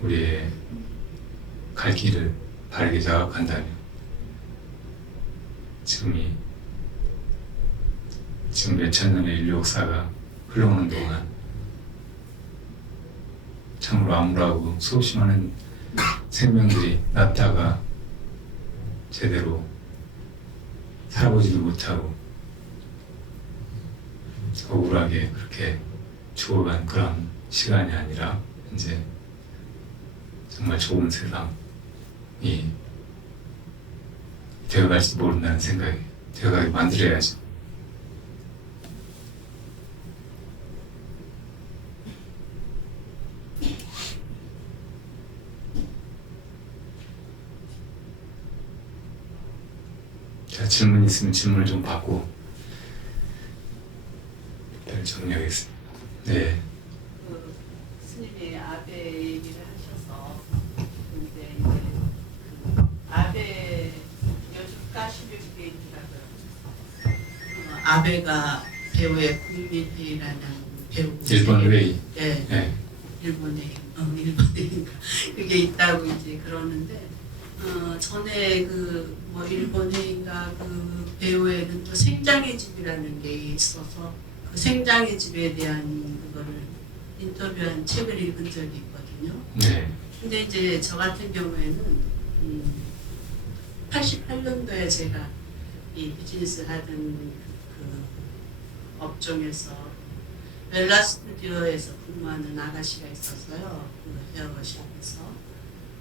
우리의 갈 길을 바르게 자각한다면 지금 몇천 년의 인류 역사가 흘러오는 동안 참으로 암울하고 수없이 많은 생명들이 났다가 제대로 살아보지도 못하고 억울하게 그렇게 죽어간 그런 시간이 아니라 이제 정말 좋은 세상이 되어갈지도 모른다는 생각이 되어가게 만들어야죠. 자, 질문 있으면 질문을 좀 받고 정리하겠습니다. 네. 그 스님이 아베 얘기를 하셔서 근데 이제 그 아베 여주가 11개인이라고요. 아베가 배우의 국민회의라는 배우 일본 회의. 네. 네. 일본에 일본인가 그게 있다고 이제 그러는데 전에 그 뭐 일본회인가 그 배우에는 또 생장의 집이라는 게 있어서 그 생장의 집에 대한 그거를 인터뷰한 책을 읽은 적이 있거든요. 네. 근데 이제 저 같은 경우에는 88년도에 제가 이 비즈니스 하던 그 업종에서 웰라 스튜디오에서 근무하는 아가씨가 있었어요. 그 헤어샵에서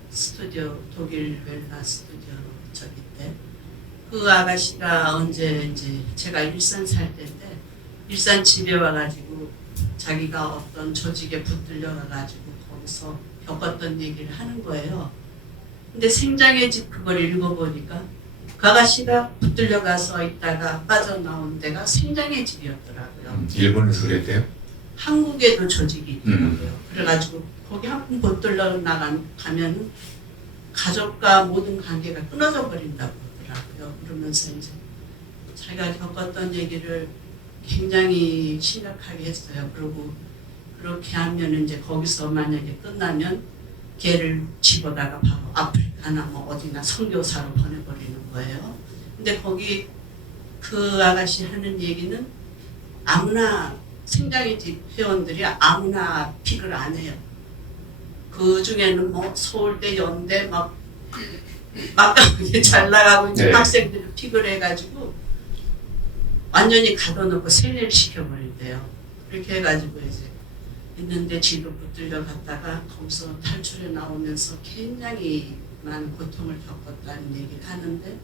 스튜디오 독일 웰라 스튜디오 저기 때 그 아가씨가 언제 이제 제가 일산 살 때인데 일산 집에 와가지고 자기가 어떤 조직에 붙들려 가가지고 거기서 겪었던 얘기를 하는 거예요. 근데 생장의 집 그걸 읽어보니까 그 아가씨가 붙들려 가서 있다가 빠져나온 데가 생장의 집이었더라고요. 일본에서 그랬대요? 한국에도 조직이 있더라고요. 그래가지고 거기 한 번 붙들려 가면 가족과 모든 관계가 끊어져 버린다고 하더라고요. 그러면서 이제 자기가 겪었던 얘기를 굉장히 심각하게 했어요. 그리고 그렇게 하면 이제 거기서 만약에 끝나면 걔를 집어다가 바로 아프리카나 뭐 어디나 선교사로 보내버리는 거예요. 근데 거기 그 아가씨 하는 얘기는 아무나 생장의 집 회원들이 아무나 픽을 안 해요. 그 중에는 뭐 서울대, 연대 막 막강하게 잘 나가고 있는 네. 학생들을 픽을 해가지고 완전히 가둬놓고 세뇌를 시켜버린대요. 그렇게 해가지고 이제 있는데 지도 붙들려 갔다가 거기서 탈출해 나오면서 굉장히 많은 고통을 겪었다는 얘기를 하는데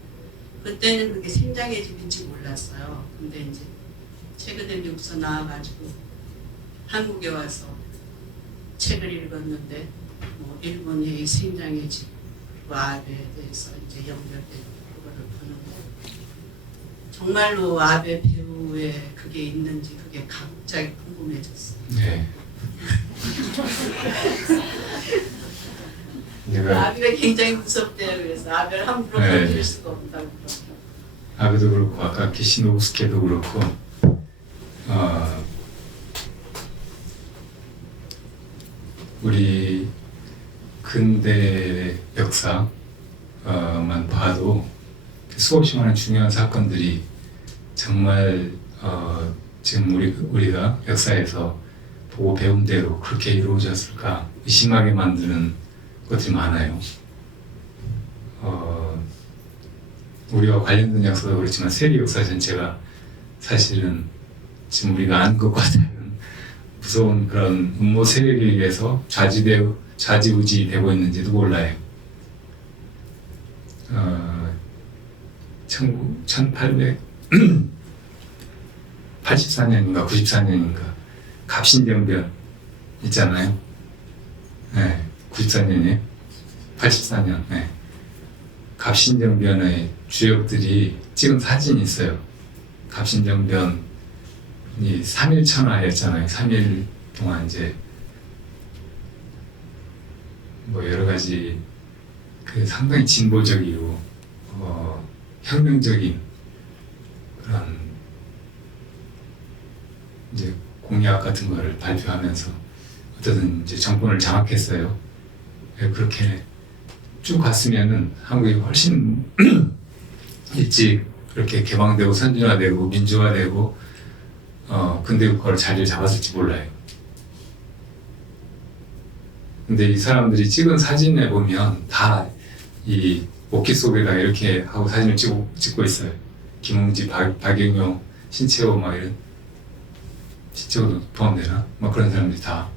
그때는 그게 생장의 집인지 몰랐어요. 근데 이제 최근에 미국에서 나와가지고 한국에 와서 책을 읽었는데 뭐 일본의 생장의 집 그 아베에 대해서 이제 연결된 그거를 보는데 정말로 아베 배우에 그게 있는지 그게 갑자기 궁금해졌어요. 네. 내가 아비가 굉장히 무섭대요. 그래서 아비를 함부로 네. 건드릴 수가 없다고 그러죠. 아베도 그렇고 아까 키시노부스케도 그렇고 우리 근대 역사만 봐도 수없이 많은 중요한 사건들이 정말 지금 우리가 역사에서 보고 배운 대로 그렇게 이루어졌을까 의심하게 만드는 것들이 많아요. 우리와 관련된 역사도 그렇지만 세계 역사 전체가 사실은 지금 우리가 아는 것과 다른 무서운 그런 음모 세력에 의해서 좌지우지 되고 있는지도 몰라요. 1884년인가 94년인가 갑신정변 있잖아요. 네, 94년이에요. 84년. 네. 갑신정변의 주역들이 찍은 사진이 있어요. 갑신정변이 3일 천하였잖아요. 3일 동안 이제 뭐 여러 가지 그 상당히 진보적이고 혁명적인 그런 이제 공약 같은 거를 발표하면서 어쨌든 이제 정권을 장악했어요. 그렇게 쭉 갔으면은 한국이 훨씬 일찍 그렇게 개방되고 선진화되고 민주화되고 근대 국가로 자리를 잡았을지 몰라요. 근데 이 사람들이 찍은 사진에 보면 다 이 목기 속에다 이렇게 하고 사진을 찍고 있어요. 김웅지, 박영용, 신채호 막 이런 신채호도 포함되나? 막 그런 사람들이 다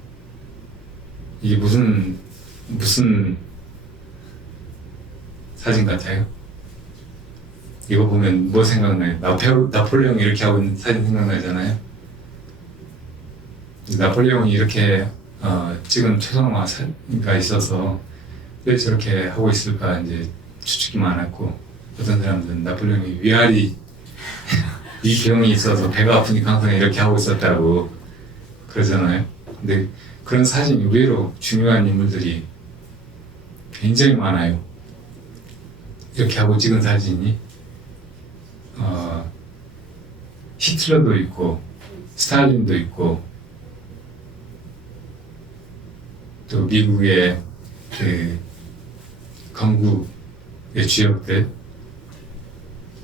이게 무슨 사진 같아요? 이거 보면 뭐 생각나요? 나폴레옹이 이렇게 하고 있는 사진 생각나잖아요. 나폴레옹이 이렇게 찍은 초상화가 있어서 왜 저렇게 하고 있을까 이제 추측이 많았고 어떤 사람들은 나폴레옹이 위병이 있어서 배가 아프니까 항상 이렇게 하고 있었다고 그러잖아요. 근데 그런 사진이 의외로 중요한 인물들이 굉장히 많아요. 이렇게 하고 찍은 사진이 히틀러도 있고 스탈린도 있고 또 미국의 그 건국의 주역들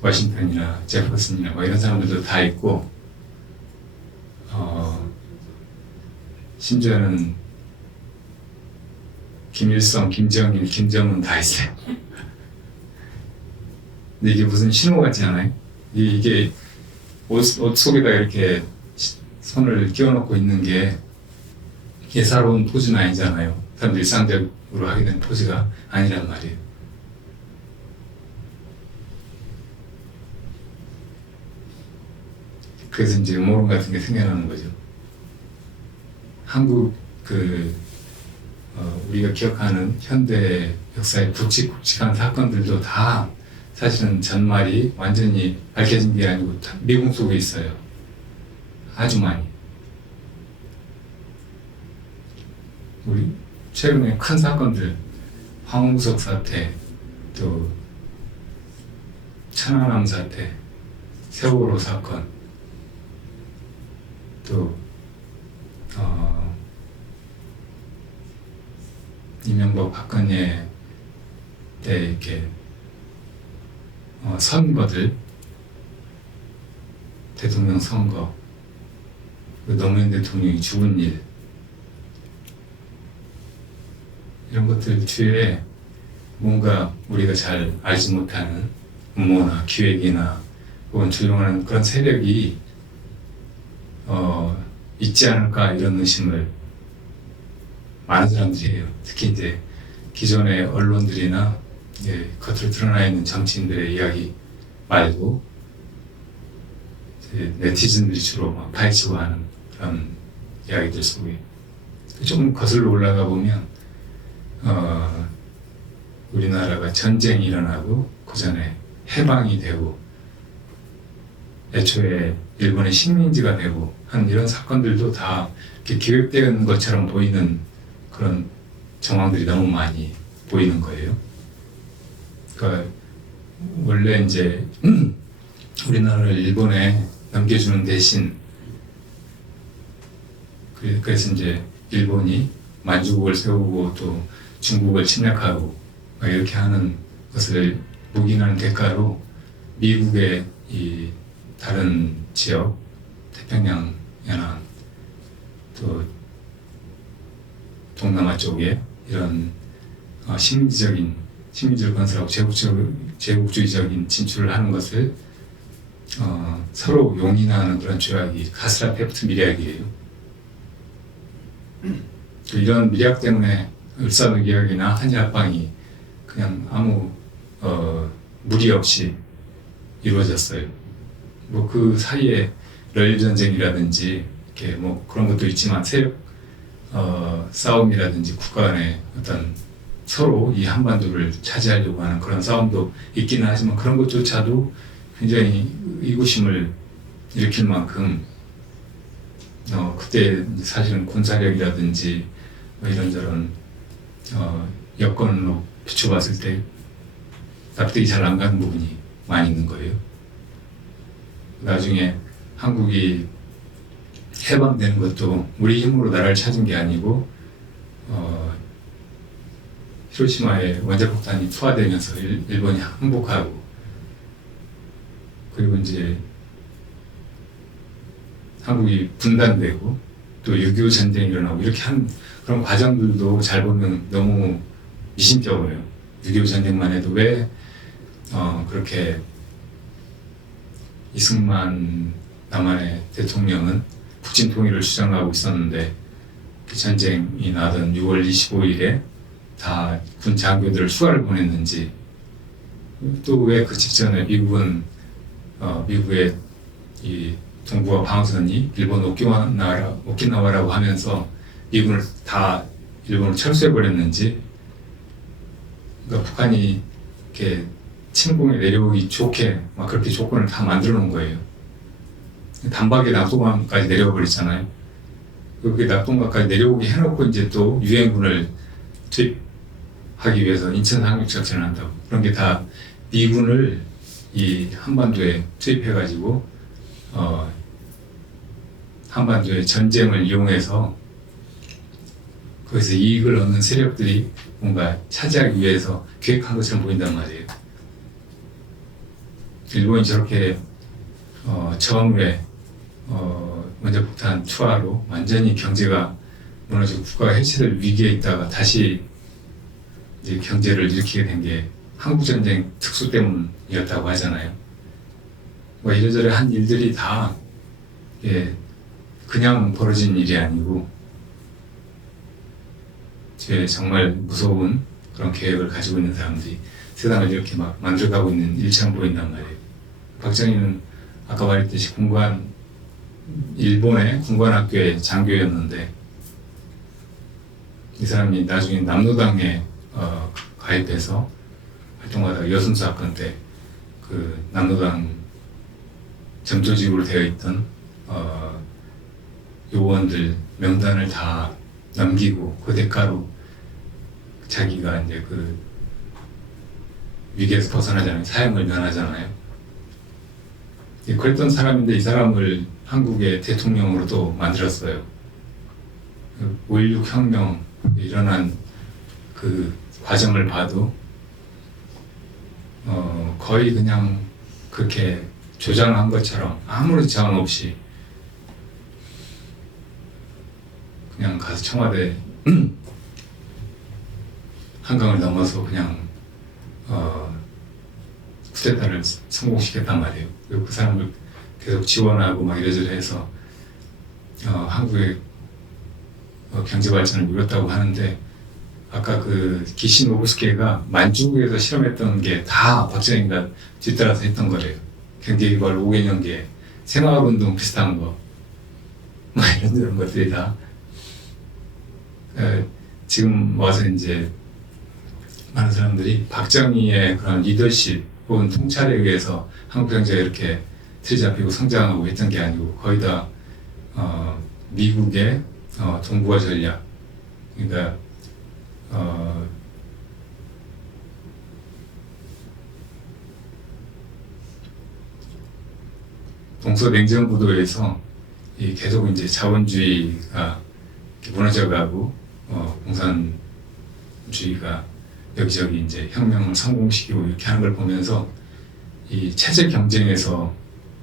워싱턴이나 제퍼슨이나 뭐 이런 사람들도 다 있고 심지어는 김일성, 김정일, 김정은 다 있어요. 근데 이게 무슨 신호 같지 않아요? 이게 옷 속에다 이렇게 손을 끼워놓고 있는 게 예사로운 포즈는 아니잖아요. 사람들이 일상적으로 하게 된 포즈가 아니란 말이에요. 그래서 이제 음모론 같은 게 생겨나는 거죠. 한국 우리가 기억하는 현대 역사의 굵직굵직한 사건들도 다 사실은 전말이 완전히 밝혀진 게 아니고 다 미궁 속에 있어요. 아주 많이. 우리 최근에 큰 사건들, 황우석 사태, 또 천안함 사태, 세월호 사건, 또 이명박 박근혜 때 이렇게 선거들, 대통령 선거, 노무현 대통령이 죽은 일, 이런 것들 뒤에 뭔가 우리가 잘 알지 못하는 음모나 기획이나 혹은 조종하는 그런 세력이 있지 않을까 이런 의심을 많은 사람들이 해요. 특히 이제 기존의 언론들이나 겉으로 드러나 있는 정치인들의 이야기 말고 네티즌들이 주로 막 파헤치고 하는 그런 이야기들 속에 좀 거슬러 올라가 보면 우리나라가 전쟁이 일어나고 그 전에 해방이 되고 애초에 일본의 식민지가 되고 한 이런 사건들도 다 이렇게 기획된 것처럼 보이는 그런 정황들이 너무 많이 보이는 거예요. 그러니까 원래 이제 우리나라를 일본에 넘겨주는 대신 그래서 이제 일본이 만주국을 세우고 또 중국을 침략하고 막 이렇게 하는 것을 묵인하는 대가로 미국의 이 다른 지역 태평양 연안 또 동남아 쪽에 이런 식민지를 건설하고 제국주의적인 진출을 하는 것을 서로 용인하는 그런 조약이 가스라페프트 밀약이에요. 이런 밀약 때문에 을사늑약이나 한일합방이 그냥 아무 무리 없이 이루어졌어요. 뭐 그 사이에 러일 전쟁이라든지 이렇게 뭐 그런 것도 있지만 세력 싸움이라든지 국가 간의 어떤 서로 이 한반도를 차지하려고 하는 그런 싸움도 있기는 하지만 그런 것조차도 굉장히 의구심을 일으킬 만큼 그때 사실은 군사력이라든지 뭐 이런저런 여건으로 비춰봤을 때 납득이 잘 안 가는 부분이 많이 있는 거예요. 나중에 한국이 해방되는 것도 우리 힘으로 나라를 찾은 게 아니고 히로시마에 원자폭탄이 투하되면서 일본이 항복하고 그리고 이제 한국이 분단되고 또 6.25 전쟁이 일어나고 이렇게 한 그런 과정들도 잘 보면 너무 미심쩍어요. 6.25 전쟁만 해도 왜 그렇게 이승만 남한의 대통령은 북진 통일을 주장하고 있었는데 그 전쟁이 나던 6월 25일에 다 군 장교들을 휴가를 보냈는지 또 왜 그 직전에 미국은 미국의 이 동부와 방어선이 일본 오키나와라고 하면서 미군을 다 일본으로 철수해 버렸는지 그러니까 북한이 이렇게 침공에 내려오기 좋게 막 그렇게 조건을 다 만들어 놓은 거예요. 단박에 낙동강까지 내려와 버렸잖아요. 그렇게 낙동강까지 내려오게 해놓고 이제 또 유엔군을 투입하기 위해서 인천 상륙작전을 한다고. 그런 게 다 미군을 이 한반도에 투입해가지고 한반도의 전쟁을 이용해서 거기서 이익을 얻는 세력들이 뭔가 차지하기 위해서 계획한 것처럼 보인단 말이에요. 일본이 저렇게 처음에 원자폭탄 투하로 완전히 경제가 무너지고 국가가 해체될 위기에 있다가 다시 이제 경제를 일으키게 된 게 한국전쟁 특수 때문이었다고 하잖아요. 뭐 이래저래 한 일들이 다 그냥 벌어진 일이 아니고 정말 무서운 그런 계획을 가지고 있는 사람들이 세상을 이렇게 막 만들어가고 있는 일처럼 보인단 말이에요. 박정희는 아까 말했듯이 일본의 군관학교의 장교였는데 이 사람이 나중에 남로당에 가입해서 활동하다가 여순 사건 때 그 남로당 점조직으로 되어 있던 요원들 명단을 다 넘기고 그 대가로 자기가 이제 그 위기에서 벗어나잖아요. 사형을 면하잖아요. 그랬던 사람인데 이 사람을 한국의 대통령으로도 만들었어요. 5.16 혁명 일어난 그 과정을 봐도 거의 그냥 그렇게 조장한 것처럼 아무런 저항 없이 그냥 가서 청와대 한강을 넘어서 그냥 쿠데타를 성공시켰단 말이에요. 그리고 그 사람을 계속 지원하고 막 이래저래 해서 한국의 경제 발전을 이뤘다고 하는데 아까 그 기신 오브스케가 만주국에서 실험했던 게 다 박정희가 뒤따라서 했던 거래요. 경제개발 5개년계 새마을운동 비슷한 거 막 이런 것들이 다 지금 와서 이제 많은 사람들이 박정희의 그런 리더십 혹은 통찰에 의해서 한국 경제가 이렇게 틀이 잡히고 성장하고 했던 게 아니고 거의 다 미국의 동북아 전략, 그러니까 동서냉전구도에서 이 계속 이제 자본주의가 이렇게 무너져가고 공산주의가 여기저기 이제 혁명을 성공시키고 이렇게 하는 걸 보면서 이 체제 경쟁에서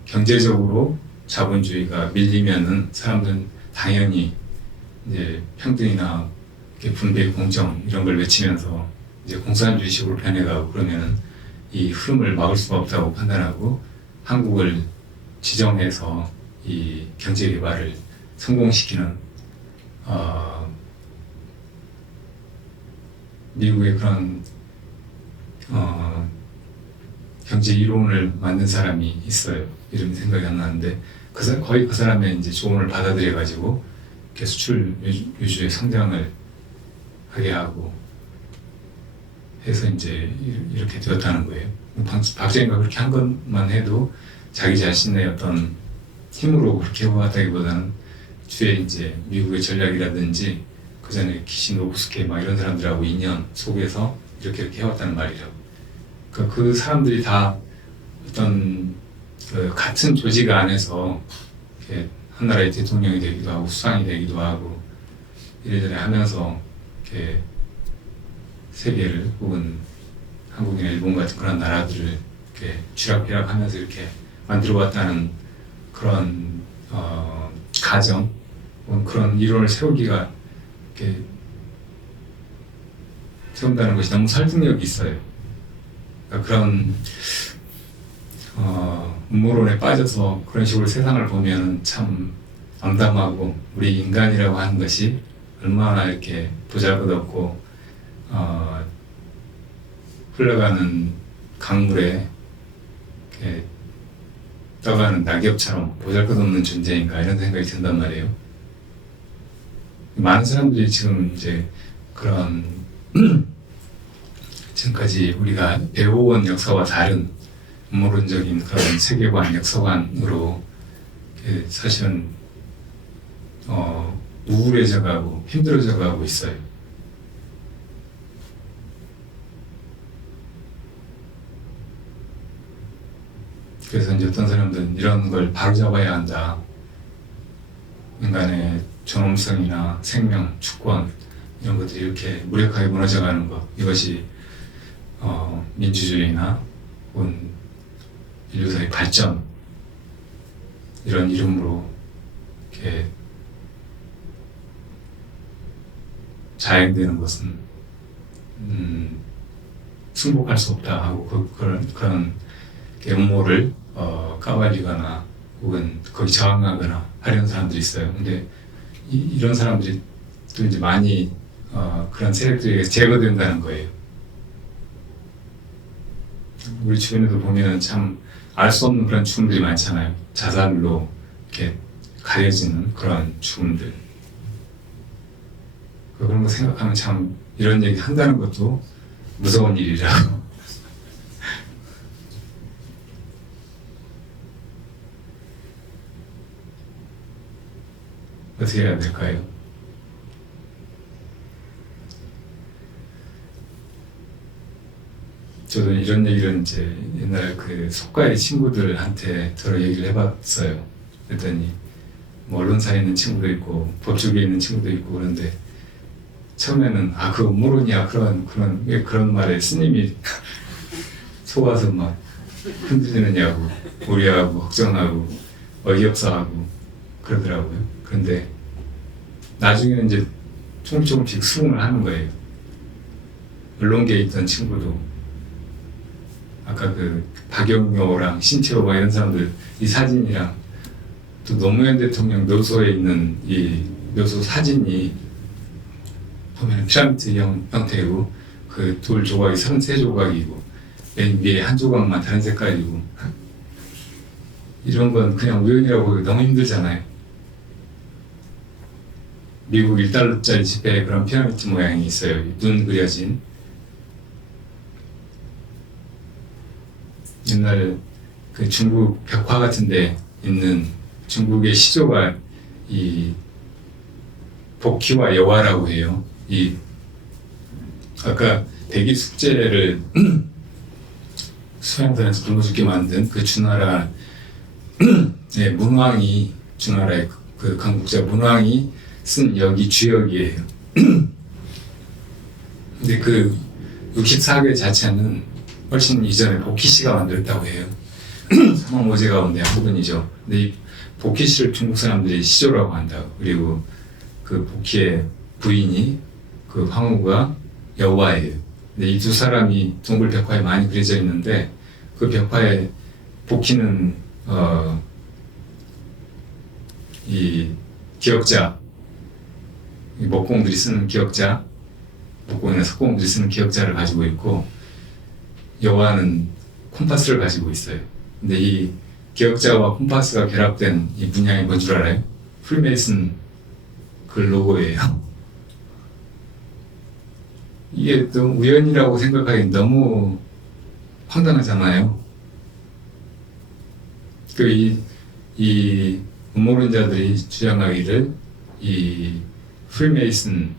경제적으로 자본주의가 밀리면은 사람들은 당연히 이제 평등이나 이렇게 분배 공정 이런 걸 외치면서 이제 공산주의식으로 변해가고 그러면은 이 흐름을 막을 수가 없다고 판단하고 한국을 지정해서 이 경제 개발을 성공시키는 미국의 그런 경제 이론을 만든 사람이 있어요. 이름이 생각이 안 나는데 거의 그 사람의 이제 조언을 받아들여 가지고 이렇게 수출 위주의 성장을 하게 하고 해서 이제 이렇게 되었다는 거예요. 박정희가 그렇게 한 것만 해도 자기 자신의 어떤 힘으로 그렇게 해왔다기보다는 주에 이제 미국의 전략이라든지 그 전에 키시노부스케 막 이런 사람들하고 인연 속에서 이렇게 해왔다는 말이라고. 그러니까 그 사람들이 다 어떤 그 같은 조직 안에서 이렇게 한 나라의 대통령이 되기도 하고 수상이 되기도 하고 이래저래 하면서 이렇게 세계를 혹은 한국이나 일본 같은 그런 나라들을 이렇게 쥐락펴락하면서 이렇게 만들어왔다는 그런 가정 혹은 그런 이론을 세우기가 이렇게 세운다는 것이 너무 설득력이 있어요. 그러니까 그런 음모론에 빠져서 그런 식으로 세상을 보면 참 암담하고 우리 인간이라고 하는 것이 얼마나 이렇게 보잘것없고 흘러가는 강물에 이렇게 떠가는 낙엽처럼 보잘것없는 존재인가 이런 생각이 든단 말이에요. 많은 사람들이 지금 이제 그런 지금까지 우리가 배워온 역사와 다른 음모론적인 그런 세계관, 역사관으로 사실은 우울해져가고 힘들어져가고 있어요. 그래서 이제 어떤 사람들은 이런 걸 바로잡아야 한다. 인간의 존엄성이나 생명, 주권 이런 것들이 이렇게 무력하게 무너져가는 것 이것이 민주주의나 혹은 인류사의 발전 이런 이름으로 이렇게 자행되는 것은 승복할 수 없다 하고 그런 음모를 까발리거나 혹은 거기 저항하거나 하려는 사람들이 있어요. 근데 이런 사람들이 또 이제 많이 그런 세력들에게 제거된다는 거예요. 우리 주변에도 보면은 참 알 수 없는 그런 죽음들이 많잖아요. 자살로 이렇게 가려지는 그런 죽음들. 그런 거 생각하면 참 이런 얘기 한다는 것도 무서운 일이라고. 어떻게 해야 될까요? 저도 이런 얘기를 이제 옛날 그 속가의 친구들한테 들어 얘기를 해봤어요. 그랬더니 뭐 언론사에 있는 친구도 있고 법조계에 있는 친구도 있고 그런데 처음에는 그 음모론이야 왜 그런 말에 스님이 속아서 막 흔들리느냐고 우려하고 걱정하고 어이없어하고 그러더라고요. 그런데 나중에는 이제 조금씩 수긍을 하는 거예요. 언론계에 있던 친구도 아까 그 박영묘랑 신채호가 이런 사람들 이 사진이랑 또 노무현 대통령 묘소에 있는 이 묘소 사진이 보면 피라미드 형태이고 그 돌 조각이 33조각이고 맨 위에 한 조각만 다른 색깔이고 이런 건 그냥 우연이라고 보기 너무 힘들잖아요. 미국 1달러짜리 지폐에 그런 피라미드 모양이 있어요. 눈 그려진. 옛날 그 중국 벽화 같은 데 있는 중국의 시조가 이 복희와 여화라고 해요. 이 아까 대기 숙제를 수양산에서 굶어죽게 만든 그 주나라 네, 문왕이 주나라의 그 건국자 문왕이 쓴 역이 주역이에요. 근데 그 64개 자체는 훨씬 이전에 보키씨가 만들었다고 해요. 삼왕오제 가운데 한 분이죠. 근데 이 보키씨를 중국 사람들이 시조라고 한다고. 그리고 그 보키의 부인이 그 황후가 여화예요. 근데 이 두 사람이 동굴 벽화에 많이 그려져 있는데 그 벽화에 보키는 이 기역자, 이 목공들이 쓰는 기역자, 목공이나 석공들이 쓰는 기역자를 가지고 있고 여화는 콤파스를 가지고 있어요. 근데 이 기역자와 콤파스가 결합된 이 문양이 뭔 줄 알아요? 프리메이슨 그 로고예요. 이게 또 우연이라고 생각하기 너무 황당하잖아요. 이 음모론자들이 주장하기를 이 프리메이슨,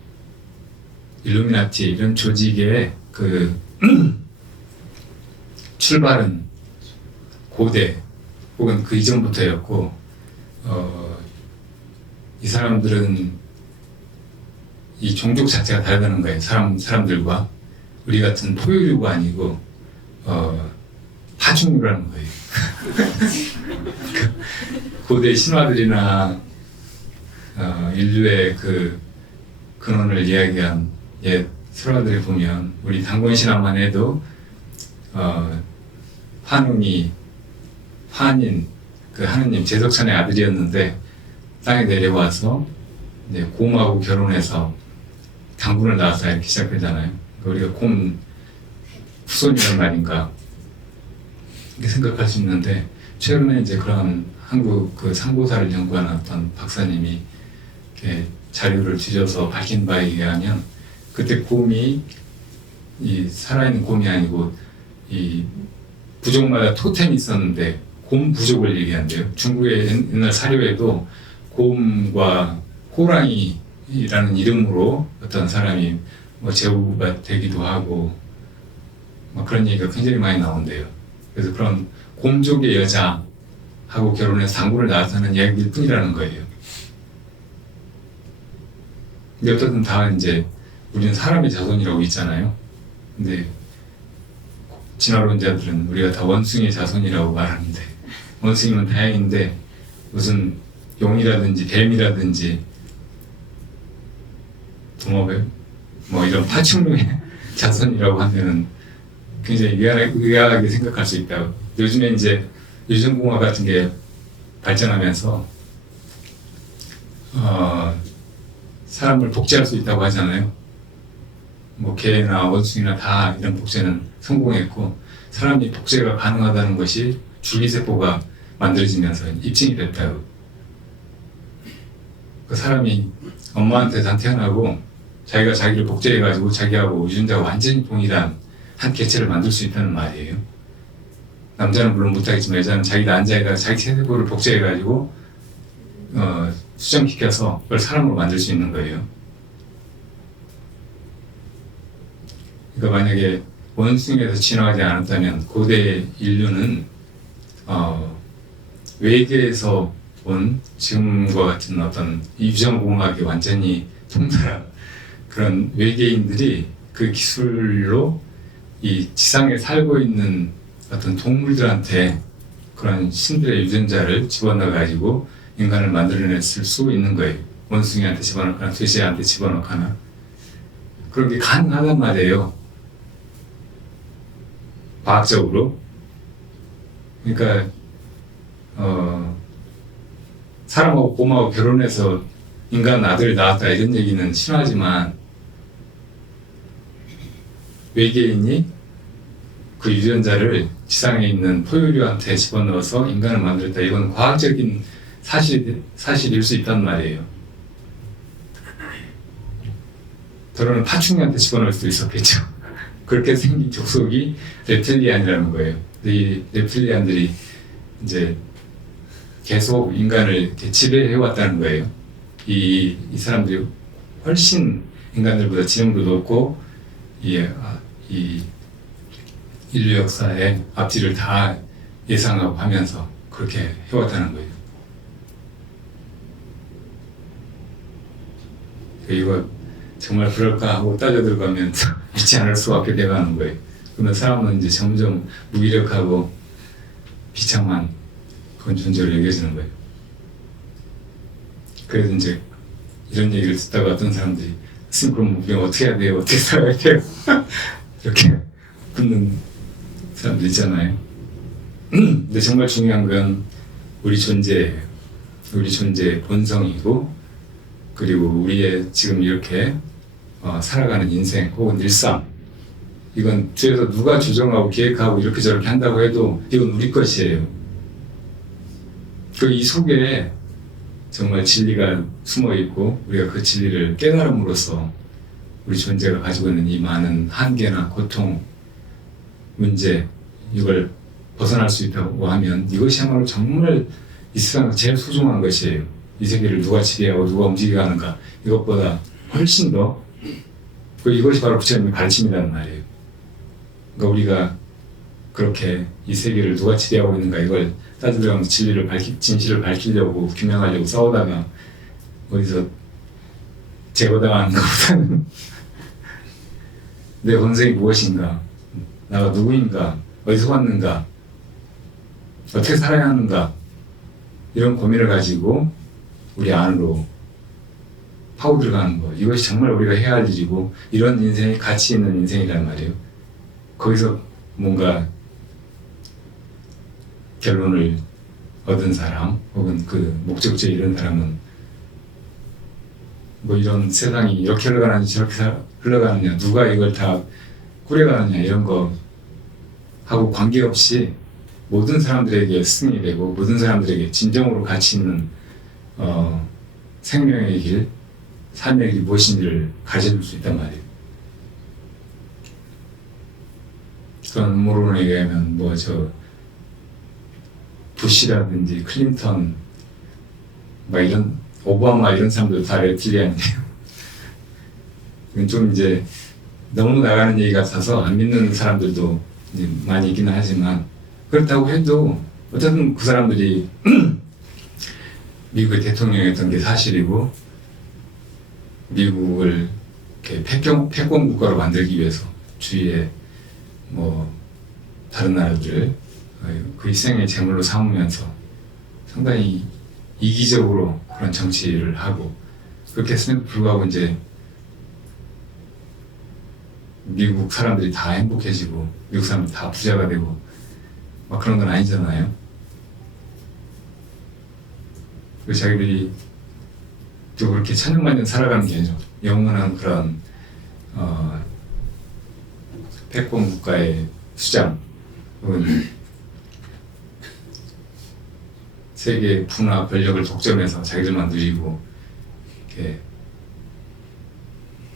일루미나티 이런 조직의 그 출발은 고대 혹은 그 이전부터였고 이 사람들은 이 종족 자체가 다르다는 거예요. 사람들과 우리 같은 포유류가 아니고 파충류라는 거예요. 고대 신화들이나 인류의 그 근원을 이야기한 옛 설화들을 보면 우리 단권 신화만 해도 환웅이 환인 그 하느님 제석천의 아들이었는데 땅에 내려와서 이제 곰하고 결혼해서 당군을 낳아서 이렇게 시작되잖아요. 우리가 곰 후손이란 말인가 이렇게 생각할 수 있는데 최근에 이제 그런 한국 그 상고사를 연구하는 어떤 박사님이 이렇게 자료를 뒤져서 밝힌 바에 의하면 그때 곰이 이 살아있는 곰이 아니고 이 부족마다 토템이 있었는데 곰 부족을 얘기한대요. 중국의 옛날 사료에도 곰과 호랑이라는 이름으로 어떤 사람이 뭐 제후가 되기도 하고 뭐 그런 얘기가 굉장히 많이 나온대요. 그래서 그런 곰족의 여자하고 결혼해서 당군을 낳았다는 이야기일 뿐이라는 거예요. 근데 어쨌든 다 이제 우리는 사람의 자손이라고 있잖아요. 근데 진화론자들은 우리가 다 원숭이의 자손이라고 말하는데 원숭이면 다행인데 무슨 용이라든지 뱀이라든지 도마뱀 뭐 이런 파충류의 자손이라고 하면은 굉장히 의아하게 생각할 수 있다고. 요즘에 이제 유전공학 같은 게 발전하면서 사람을 복제할 수 있다고 하잖아요. 뭐 개나 원숭이나 다 이런 복제는 성공했고 사람이 복제가 가능하다는 것이 줄기세포가 만들어지면서 입증이 됐다고. 그 사람이 엄마한테 다 태어나고 자기가 자기를 복제해가지고 자기하고 유전자가 완전히 동일한 한 개체를 만들 수 있다는 말이에요. 남자는 물론 못하겠지만 여자는 자기 난자에다가 자기 세포를 복제해가지고 수정시켜서 그걸 사람으로 만들 수 있는 거예요. 그러니까 만약에 원숭이에서 진화하지 않았다면 고대 인류는 외계에서 온 지금과 같은 어떤 유전공학이 완전히 통달한 그런 외계인들이 그 기술로 이 지상에 살고 있는 어떤 동물들한테 그런 신들의 유전자를 집어넣어가지고 인간을 만들어냈을 수 있는 거예요. 원숭이한테 집어넣거나 돼지한테 집어넣거나 그런 게 가능하단 말이에요. 과학적으로. 그러니까 사람하고 곰하고 결혼해서 인간 아들을 낳았다 이런 얘기는 심하지만 외계인이 그 유전자를 지상에 있는 포유류한테 집어넣어서 인간을 만들었다. 이건 과학적인 사실일 수 있단 말이에요. 더러는 파충류한테 집어넣을 수도 있었겠죠. 그렇게 생긴 족속이 reptilian이라는 거예요. 이 reptilian들이 이제 계속 인간을 이렇게 지배해왔다는 거예요. 이 사람들이 훨씬 인간들보다 지능도 높고 이 인류 역사의 앞뒤를 다 예상하고 하면서 그렇게 해왔다는 거예요. 이거 정말 그럴까 하고 따져들어가면 믿지 않을 수밖에 돼가는 거예요. 그러면 사람은 이제 점점 무기력하고 비참한 그런 존재로 여겨지는 거예요. 그래서 이제 이런 얘기를 듣다가 어떤 사람들이 선생님 그럼 우리가 어떻게 해야 돼요? 어떻게 살아야 돼요? 이렇게 묻는 사람들 있잖아요. 근데 정말 중요한 건 우리 존재예요. 우리 존재의 본성이고 그리고 우리의 지금 이렇게 살아가는 인생 혹은 일상 이건 뒤에서 누가 조정하고 계획하고 이렇게 저렇게 한다고 해도 이건 우리 것이에요. 그 이 속에 정말 진리가 숨어 있고 우리가 그 진리를 깨달음으로써 우리 존재가 가지고 있는 이 많은 한계나 고통, 문제 이걸 벗어날 수 있다고 하면 이것이야말로 정말 이 세상에서 제일 소중한 것이에요. 이 세계를 누가 지배하고 누가 움직이게 하는가 이것보다 훨씬 더 이것이 바로 부처님의 가르침이라는 말이에요. 그러니까 우리가 그렇게 이 세계를 누가 지배하고 있는가 이걸 따지려면서 진실을 밝히려고 규명하려고 싸우다가 어디서 제거당하는 것보다는 내 본성이 무엇인가, 나가 누구인가, 어디서 왔는가, 어떻게 살아야 하는가 이런 고민을 가지고 우리 안으로 파고 들어가는 거 이것이 정말 우리가 해야 할 일이고 이런 인생이 가치 있는 인생이란 말이에요. 거기서 뭔가 결론을 얻은 사람 혹은 그 목적지에 이른 사람은 뭐 이런 세상이 이렇게 흘러가는지 저렇게 흘러가느냐 누가 이걸 다 꾸려가느냐 이런 거 하고 관계없이 모든 사람들에게 스승이 되고 모든 사람들에게 진정으로 가치 있는 생명의 길, 삶의 길이 무엇인지를 가르쳐줄 수 있단 말이에요. 그런 음모론에 의하면 부시라든지 클린턴 막 이런 오바마 이런 사람들 다 reptilian이에요. 이건 좀 이제 너무 나가는 얘기 같아서 안 믿는 사람들도 이제 많이 있기는 하지만 그렇다고 해도 어쨌든 그 사람들이 미국의 대통령이었던 게 사실이고 미국을 이렇게 패권 국가로 만들기 위해서 주위에 다른 나라들을 그 일생의 제물로 삼으면서 상당히 이기적으로 그런 정치를 하고 그렇게 했음에도 불구하고 이제 미국 사람들이 다 행복해지고 미국 사람들이 다 부자가 되고 막 그런 건 아니잖아요. 그리고 자기들이 또 그렇게 천년만년 살아가는 게 아니죠. 영원한 그런 패권 국가의 수장 혹은 세계 부나 권력을 독점해서 자기들만 누리고 이렇게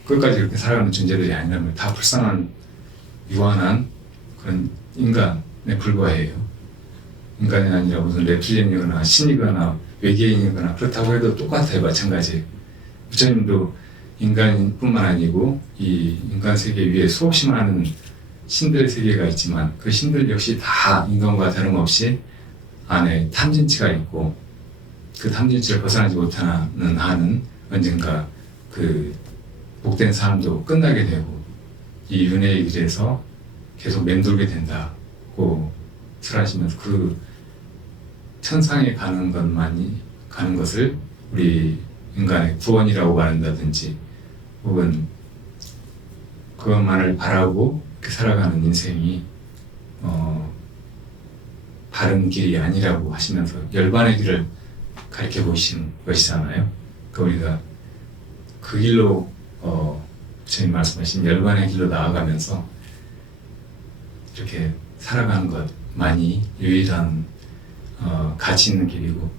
끝까지 그렇게 살아가는 존재들이 아니라는 걸 다 불쌍한 유한한 그런 인간에 불과해요. 인간이 아니라 무슨 reptilian이거나 신이거나 외계인이거나 그렇다고 해도 똑같아요. 마찬가지. 부처님도 인간뿐만 아니고 이 인간 세계 위에 수없이 많은 신들의 세계가 있지만 그 신들 역시 다 인간과 다름없이 안에 탐진치가 있고 그 탐진치를 벗어나지 못하는 한은 언젠가 그 복된 삶도 끝나게 되고 이 윤회의 길에서 계속 맴돌게 된다고 설하시면서 그 천상에 가는 것을 우리 인간의 구원이라고 말한다든지 혹은 그것만을 바라고 이렇게 살아가는 인생이 바른 길이 아니라고 하시면서 열반의 길을 가르쳐 보신 것이잖아요. 그러니까 우리가 그 길로 주님 말씀하신 열반의 길로 나아가면서 이렇게 살아가는 것만이 유일한 가치 있는 길이고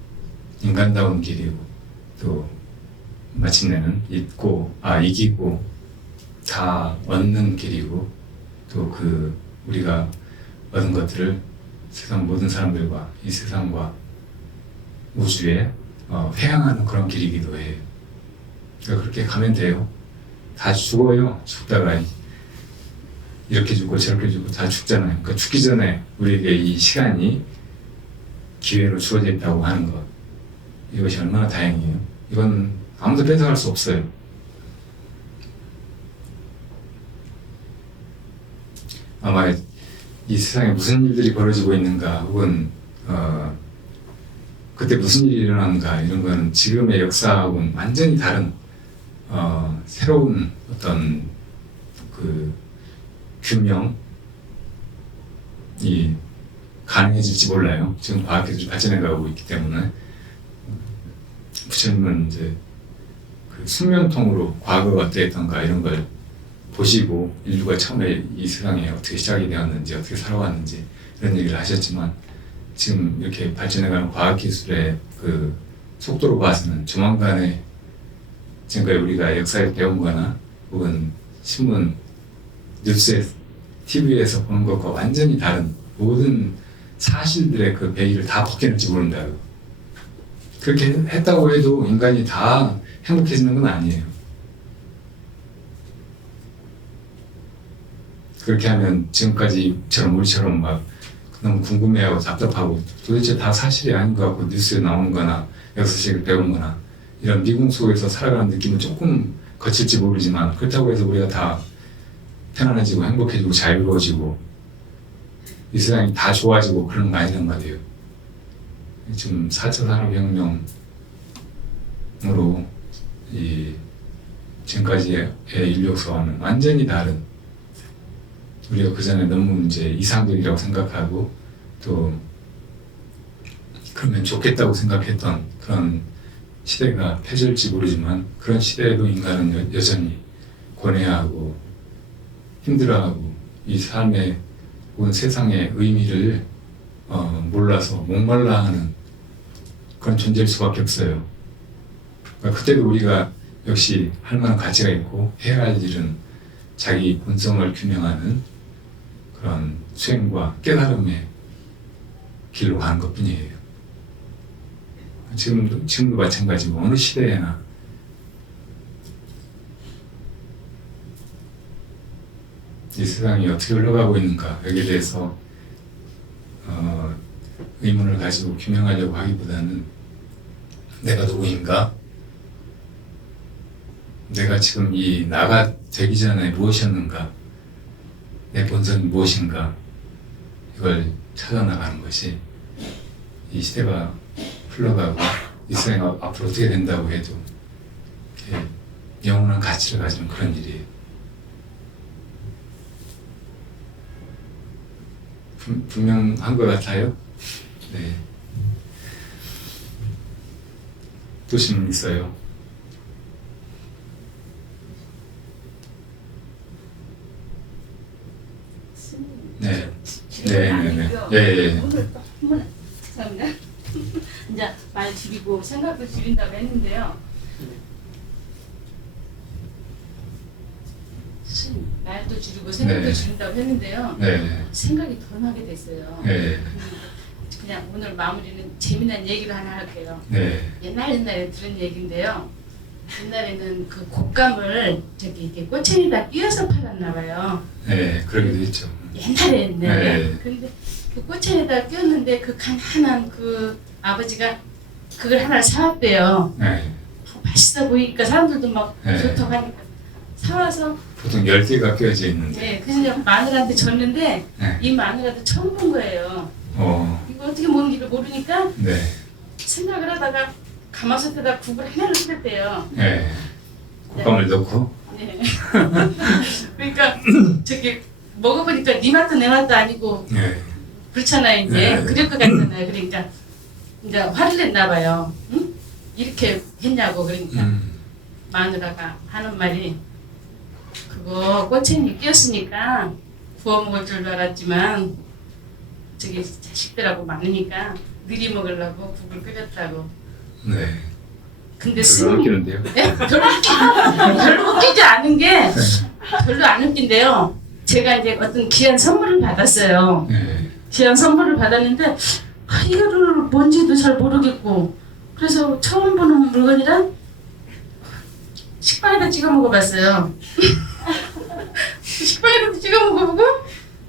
인간다운 길이고 또 마침내는 이기고 다 얻는 길이고 또 그 우리가 얻은 것들을 세상 모든 사람들과 이 세상과 우주에 회항하는 그런 길이기도 해요. 그러니까 그렇게 가면 돼요. 다 죽어요. 죽다가 이렇게 죽고 저렇게 죽고 다 죽잖아요. 그러니까 죽기 전에 우리에게 이 시간이 기회로 주어져 있다고 하는 것 이것이 얼마나 다행이에요. 이건 아무도 뺏어갈 수 없어요. 아마 이 세상에 무슨 일들이 벌어지고 있는가 혹은 그때 무슨 일이 일어나는가 이런 거는 지금의 역사하고는 완전히 다른 새로운 어떤 그 규명이 가능해질지 몰라요. 지금 과학기술이 발전해가고 있기 때문에 부처님은 이제 그 숙면통으로 과거가 어땠던가 이런 걸 보시고 인류가 처음에 이 세상에 어떻게 시작이 되었는지 어떻게 살아왔는지 이런 얘기를 하셨지만 지금 이렇게 발전해가는 과학기술의 그 속도로 봐서는 조만간에 지금까지 우리가 역사에 배운 거나 혹은 신문, 뉴스에, TV에서 보는 것과 완전히 다른 모든 사실들의 그 베일을 다 벗겨낼지 모른다고. 그렇게 했다고 해도 인간이 다 행복해지는 건 아니에요. 그렇게 하면 지금까지처럼 우리처럼 막 너무 궁금해하고 답답하고 도대체 다 사실이 아닌 것 같고 뉴스에 나오는 거나 역사책을 배운 거나 이런 미궁 속에서 살아가는 느낌은 조금 거칠지 모르지만 그렇다고 해서 우리가 다 편안해지고 행복해지고 자유로워지고 이 세상이 다 좋아지고 그런 거 아니란 말이에요. 지금 4차 산업혁명으로 이 지금까지의 인류 역사와는 완전히 다른 우리가 그전에 너무 이제 이상적이라고 생각하고 또 그러면 좋겠다고 생각했던 그런 시대가 폐질지 모르지만 그런 시대에도 인간은 여전히 고뇌하고 힘들어하고 이 삶의 혹은 세상의 의미를 몰라서 목말라하는 그런 존재일 수밖에 없어요. 그러니까 그때도 우리가 역시 할 만한 가치가 있고 해야 할 일은 자기 본성을 규명하는 그런 수행과 깨달음의 길로 가는 것뿐이에요. 지금도 마찬가지고 어느 시대에나 이 세상이 어떻게 흘러가고 있는가 여기에 대해서 의문을 가지고 규명하려고 하기보다는 내가 누구인가? 내가 지금 이 나가 되기 전에 무엇이었는가? 내 본성이 무엇인가? 이걸 찾아나가는 것이 이 시대가 흘러가고 이 세상이 앞으로 어떻게 된다고 해도 이렇게 영원한 가치를 가지는 그런 일이에요. 분명한 것 같아요. 네. 또 질문 있어요? 네. 네. 오늘 또 한번 죄송합니다. 이제 말 줄이고 생각도 줄인다고 했는데요. 말도 줄이고 생각도 네. 줄인다고 했는데요. 네. 생각이 더 나게 됐어요. 네. 그냥 오늘 마무리는 재미난 얘기를 하나 할게요. 네. 옛날에 들은 얘기인데요. 옛날에는 그 곶감을 저기 이렇게 꼬챙이다 끼워서 팔았나 봐요. 네. 그러기도 했죠. 옛날에는. 네. 근데 그 꼬챙이다 끼웠는데 그 가난한 그 아버지가 그걸 하나를 사왔대요. 네. 맛있어 보이니까 사람들도 막 네. 좋다고 하니까 사와서 보통 10개가 껴져 있는데. 네, 그래서 마누라한테 줬는데 네. 이 마누라도 처음 본 거예요. 이거 어떻게 먹는지를 모르니까 네. 생각을 하다가 가마솥에다 국을 하나를 끓였대요. 네. 곶감을 넣고. 네. 그러니까 저기 먹어보니까 네 맛도 내 맛도 아니고 네. 그렇잖아요. 이제 네. 그럴 것 같잖아요. 그러니까 이제 화를 냈나 봐요. 응? 이렇게 했냐고. 그러니까 마누라가 하는 말이 그거 꼬챙이 끼었으니까 구워 먹을 줄 알았지만 저기 자식들하고 많으니까 느리 먹으려고 국을 끓였다고. 네. 근데 별로 스님 웃기는데요. 네? 별로 웃기지 않은 게 별로 안 웃긴데요. 제가 이제 어떤 귀한 선물을 받았어요. 네. 귀한 선물을 받았는데 이거를 뭔지도 잘 모르겠고 그래서 처음 보는 물건이라 식빵에다 찍어 먹어봤어요. 식빵에다 찍어 먹어보고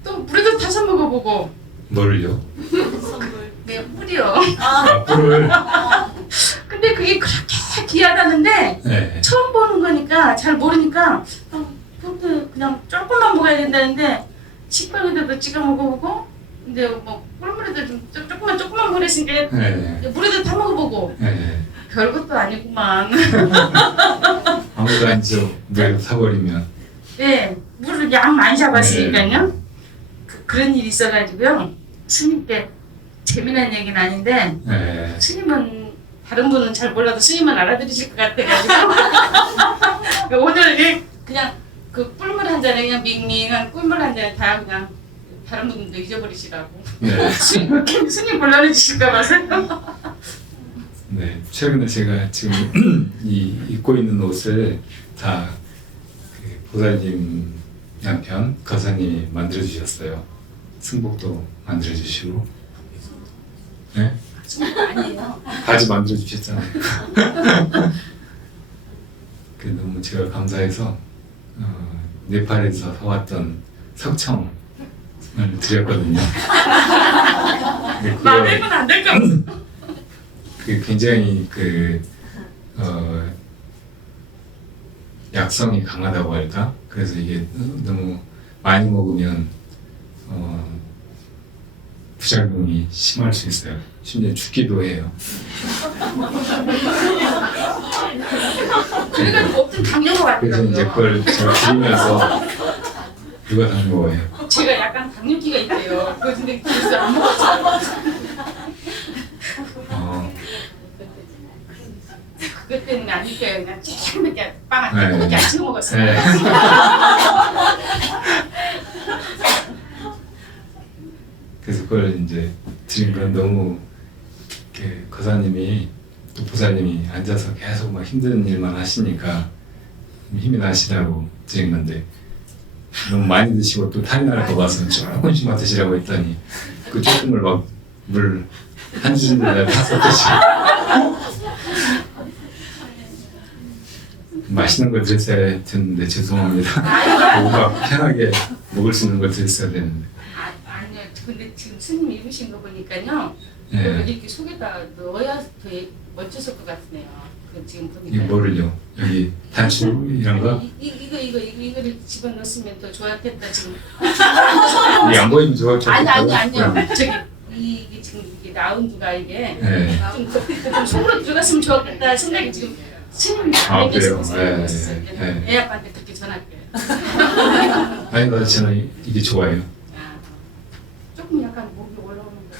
또 물에다 타서 먹어보고 뭐를요? 네, 꿀이요. 꿀을. 근데 그게 그렇게 귀하다는데 네. 처음 보는 거니까 잘 모르니까 그렇게 그냥 조금만 먹어야 된다는데 식빵에다도 찍어 먹어보고 근데 뭐 꿀물에도 좀 조그만 물에 있으니까 네. 물에도 타 먹어보고 네. 별것도 아니구만. 아무도 안 지어 물에 타버리면. 네, 물을 양 많이 잡았으니까요. 그런 일이 있어가지고요. 스님께 재미난 얘기는 아닌데 네. 스님은 다른 분은 잘 몰라도 스님은 알아들으실 것 같아가지고 오늘 그냥 그 꿀물 한 잔에 그냥 밍밍한 꿀물 한 잔에 다 그냥 다른 분들도 잊어버리시라고. 네. 스님 곤란해지실까 봐서. 네. 최근에 제가 지금 입고 있는 옷을 다 그 보살님 양편 거사님이 만들어 주셨어요. 승복도 만들어 주시고. 네. 아니에요. 바지 만들어 주셨잖아요. 그 너무 제가 감사해서 네팔에서 사왔던 석청을 드렸거든요. 근데 마음에 들면 안 될까 봐. 그게 굉장히 약성이 강하다고 할까? 그래서 이게 너무 많이 먹으면 부작용이 심할 수 있어요. 심지어 죽기도 해요. 그래가지고 없던 당뇨가 그래서 이제 같더라고요. 그걸 제가 드리면서 누가 다 먹어요. 제가 약간 당뇨기가 있대요. 근데 그래서 안 먹었어요. 그것 때문에 아닐 거예요. 그냥 조금밖에 빵 네. 한 개밖에 안 찍어 먹었어요. 네. 그래서 그걸 이제 드린 건 너무 거사님이 또 보살님이 앉아서 계속 막 힘든 일만 하시니까 힘이 나시라고 드린 건데 너무 많이 드시고 또 탈이 날 것 같아서 조금씩만 드시라고 했더니 그 조금을 막 물 한 주전에 타서 드시고 맛있는 거 드렸어야 됐는데 죄송합니다. 뭔가 편하게 먹을 수 있는 거 드렸어야 되는데. 아니요. 근데 지금 스님 입으신 거 보니까요. 네. 이렇게 속에다 넣어야 더 멋졌을 것 같네요. 그 지금 보니까. 이거 뭐를요? 여기 단추 이런 거? 이거를 집어넣었으면 더 좋았겠다 지금. 이게 안 보이면 좋았겠다. 아니요. 저기 이게 지금 이게 라운드가 이게 네. 좀 속으로 들어갔으면 좋았겠다 생각이 지금 스님이 아, 알면서 그래요? 있어요. 네. 애 아빠한테 그렇게 전할게요. 아니 나 저는 이게 좋아요. 아, 조금 약간 목이 올라오는 거.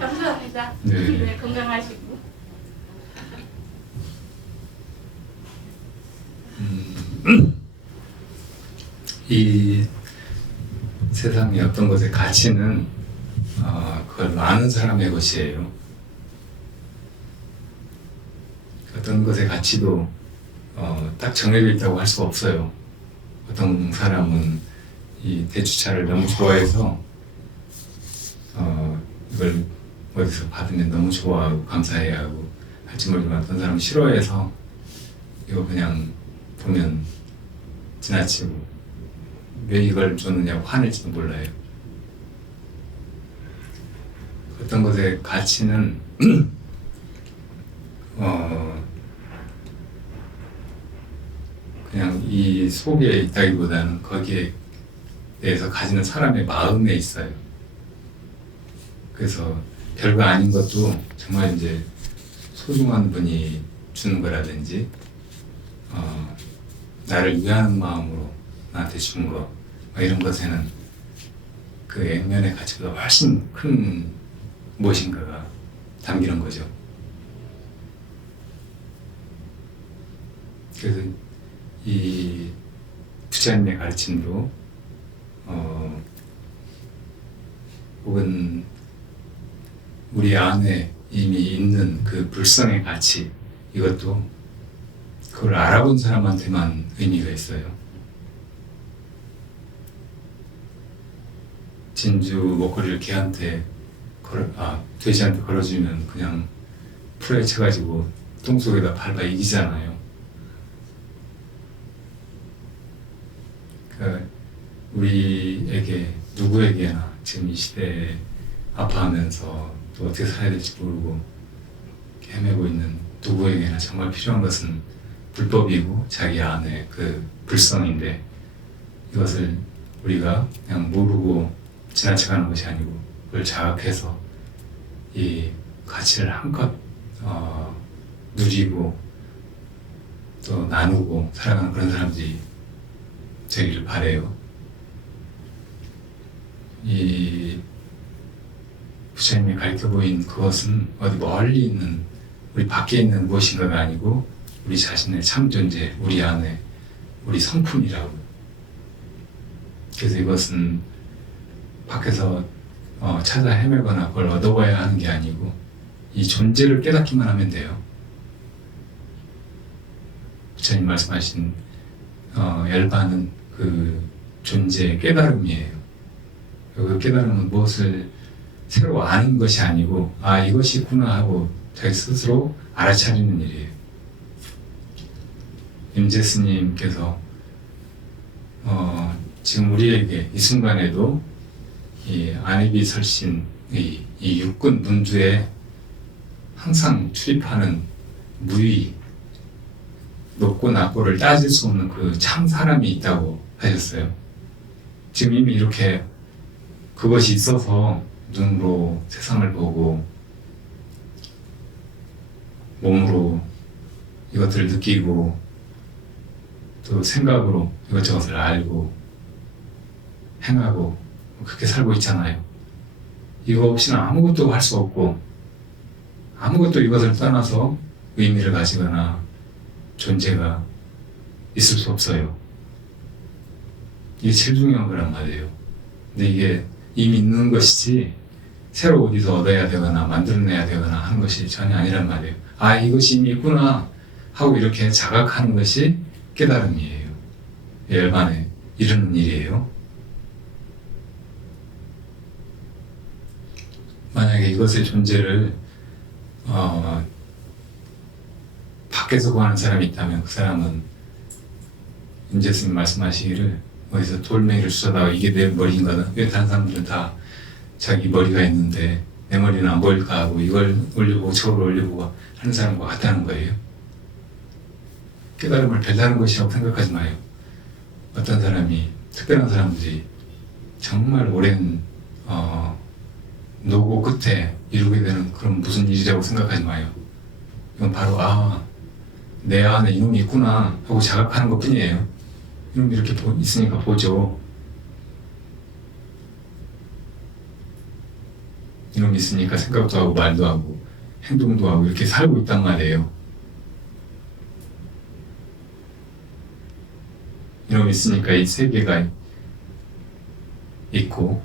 감사합니다. 네. 네, 건강하시고. 이 세상의 어떤 것의 가치는 그걸 아는 사람의 것이에요. 어떤 것의 가치도 딱 정해져 있다고 할 수가 없어요. 어떤 사람은 이 대추차를 너무 좋아해서 이걸 어디서 받으면 너무 좋아하고 감사해야 하고 할지 모르지만 어떤 사람은 싫어해서 이거 그냥 보면 지나치고 왜 이걸 줬느냐고 화낼지도 몰라요. 어떤 것의 가치는 그냥 이 속에 있다기보다는 거기에 대해서 가지는 사람의 마음에 있어요. 그래서 별거 아닌 것도 정말 이제 소중한 분이 주는 거라든지 나를 위하는 마음으로 나한테 준 거 이런 것에는 그 액면의 가치보다 훨씬 큰 무엇인가가 담기는 거죠. 그래서 이 부처님의 가르침도 혹은 우리 안에 이미 있는 그 불성의 가치 이것도 그걸 알아본 사람한테만 의미가 있어요. 진주 목걸이를 개한테 돼지한테 걸어주면 그냥 풀에 쳐가지고 똥속에다 밟아 이기잖아요. 그러니까 우리에게 누구에게나 지금 이 시대에 아파하면서 또 어떻게 살아야 될지 모르고 헤매고 있는 누구에게나 정말 필요한 것은 불법이고 자기 안에 그 불성인데 이것을 우리가 그냥 모르고 지나쳐가는 것이 아니고 그걸 자각해서 이 가치를 한껏 누리고 또 나누고 살아가는 그런 사람들이 되기를 바래요. 이 부처님이 가르쳐 보인 그것은 어디 멀리 있는 우리 밖에 있는 무엇인가가 아니고 우리 자신의 참 존재, 우리 안에 우리 성품이라고. 그래서 이것은 밖에서 찾아 헤매거나 그걸 얻어봐야 하는 게 아니고 이 존재를 깨닫기만 하면 돼요. 부처님 말씀하신 열반은 그 존재의 깨달음이에요. 그 깨달음은 무엇을 새로 아는 것이 아니고 아 이것이 있구나 하고 자기 스스로 알아차리는 일이에요. 임재 스님께서 지금 우리에게 이 순간에도 이 안입이 설신 이 육군 문두에 항상 출입하는 무의 높고 낮고를 따질 수 없는 그 참 사람이 있다고 하셨어요. 지금 이미 이렇게 그것이 있어서 눈으로 세상을 보고 몸으로 이것들을 느끼고 또 생각으로 이것저것을 알고 행하고 그렇게 살고 있잖아요. 이거 없이는 아무것도 할 수 없고 아무것도 이것을 떠나서 의미를 가지거나 존재가 있을 수 없어요. 이게 제일 중요한 거란 말이에요. 근데 이게 이미 있는 것이지 새로 어디서 얻어야 되거나 만들어내야 되거나 하는 것이 전혀 아니란 말이에요. 아 이것이 이미 있구나 하고 이렇게 자각하는 것이 깨달음이에요. 열반에 이르는 일이에요. 만약에 이것의 존재를 밖에서 구하는 사람이 있다면 그 사람은 임재 스님 말씀하시기를 어디서 돌멩이를 주워다가 이게 내 머리인가? 왜 다른 사람들은 다 자기 머리가 있는데 내 머리는 안 보일까 하고 이걸 올려보고 저걸 올려보고 하는 사람과 같다는 거예요. 깨달음을 별다른 것이라고 생각하지 마요. 어떤 사람이 특별한 사람들이 정말 오랜 노고 끝에 이루게 되는 그런 무슨 일이라고 생각하지 마요. 이건 바로 내 안에 이놈이 있구나 하고 자각하는 것 뿐이에요. 이놈이 이렇게 있으니까 보죠. 이놈이 있으니까 생각도 하고 말도 하고 행동도 하고 이렇게 살고 있단 말이에요. 이놈이 있으니까 이 세계가 있고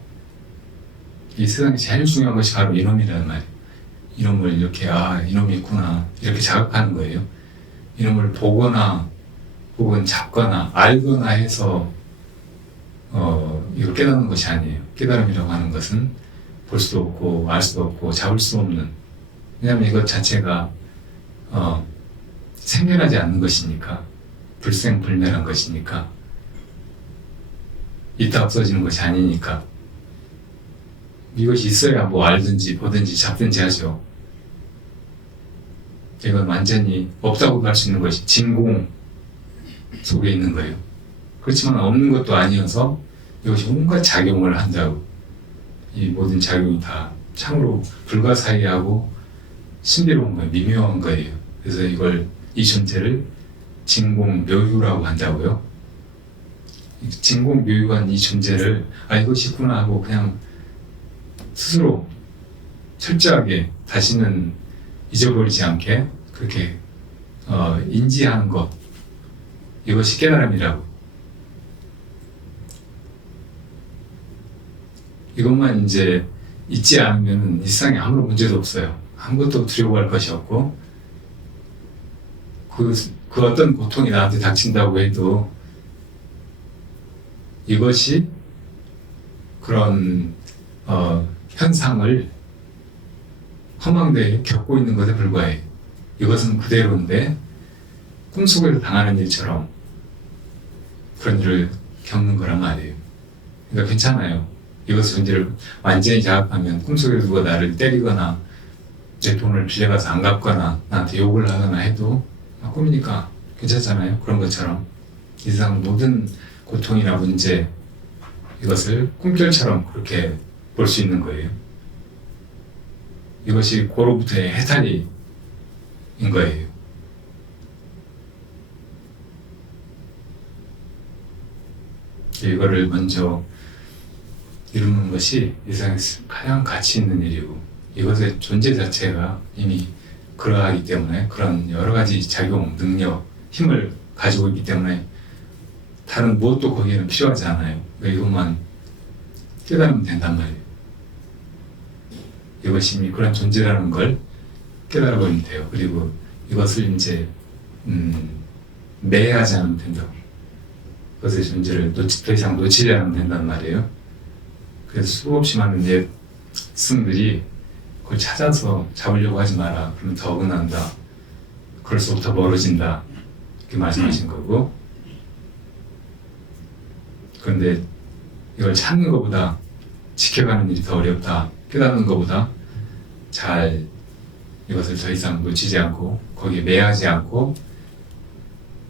이 세상에 제일 중요한 것이 바로 이놈이라는 말이에요. 이놈을 이렇게 이놈이 있구나 이렇게 자각하는 거예요. 이놈을 보거나 혹은 잡거나 알거나 해서 이걸 깨닫는 것이 아니에요. 깨달음이라고 하는 것은 볼 수도 없고 알 수도 없고 잡을 수 없는, 왜냐하면 이것 자체가 생겨나지 않는 것이니까, 불생불멸한 것이니까, 있다 없어지는 것이 아니니까 이것이 있어야 뭐 알든지 보든지 잡든지 하죠. 이건 완전히 없다고 할 수 있는 것이 진공 속에 있는 거예요. 그렇지만 없는 것도 아니어서 이것이 온갖 작용을 한다고. 이 모든 작용이 다 참으로 불가사의하고 신비로운 거예요. 미묘한 거예요. 그래서 이 존재를 진공묘유라고 한다고요. 진공묘유한 이 존재를 이것이 있구나 하고 그냥 스스로 철저하게 다시는 잊어버리지 않게 그렇게 인지하는 것, 이것이 깨달음이라고. 이것만 이제 잊지 않으면 이 세상에 아무런 문제도 없어요. 아무것도 두려워할 것이 없고, 그 어떤 고통이 나한테 닥친다고 해도 이것이 그런 현상을 허망되게 겪고 있는 것에 불과해. 이것은 그대로인데 꿈속에서 당하는 일처럼 그런 일을 겪는 거란 말이에요. 그러니까 괜찮아요. 이것의 존재를 완전히 자각하면 꿈속에 누가 나를 때리거나 내 돈을 빌려가서 안 갚거나 나한테 욕을 하거나 해도 꿈이니까 괜찮잖아요. 그런 것처럼 이 세상 모든 고통이나 문제 이것을 꿈결처럼 그렇게 볼 수 있는 거예요. 이것이 고로부터의 해탈인 거예요. 이거를 먼저 이루는 것이 이 세상에서 가장 가치 있는 일이고, 이것의 존재 자체가 이미 그러하기 때문에 그런 여러 가지 작용, 능력, 힘을 가지고 있기 때문에 다른 무엇도 거기에는 필요하지 않아요. 그러니까 이것만 깨달으면 된단 말이에요. 이것이 이미 그런 존재라는 걸 깨달아버리면 돼요. 그리고 이것을 이제 매해하지 않으면 된다고. 그것의 존재를 더 이상 놓치지 않으면 된단 말이에요. 그래서 수없이 많은 옛 스승들이 그걸 찾아서 잡으려고 하지 마라. 그러면 더 어긋난다. 그럴수부터 멀어진다. 이렇게 말씀하신 거고. 그런데 이걸 찾는 것보다 지켜가는 일이 더 어렵다. 깨닫는 것보다 잘 이것을 더 이상 놓치지 않고 거기에 매하지 않고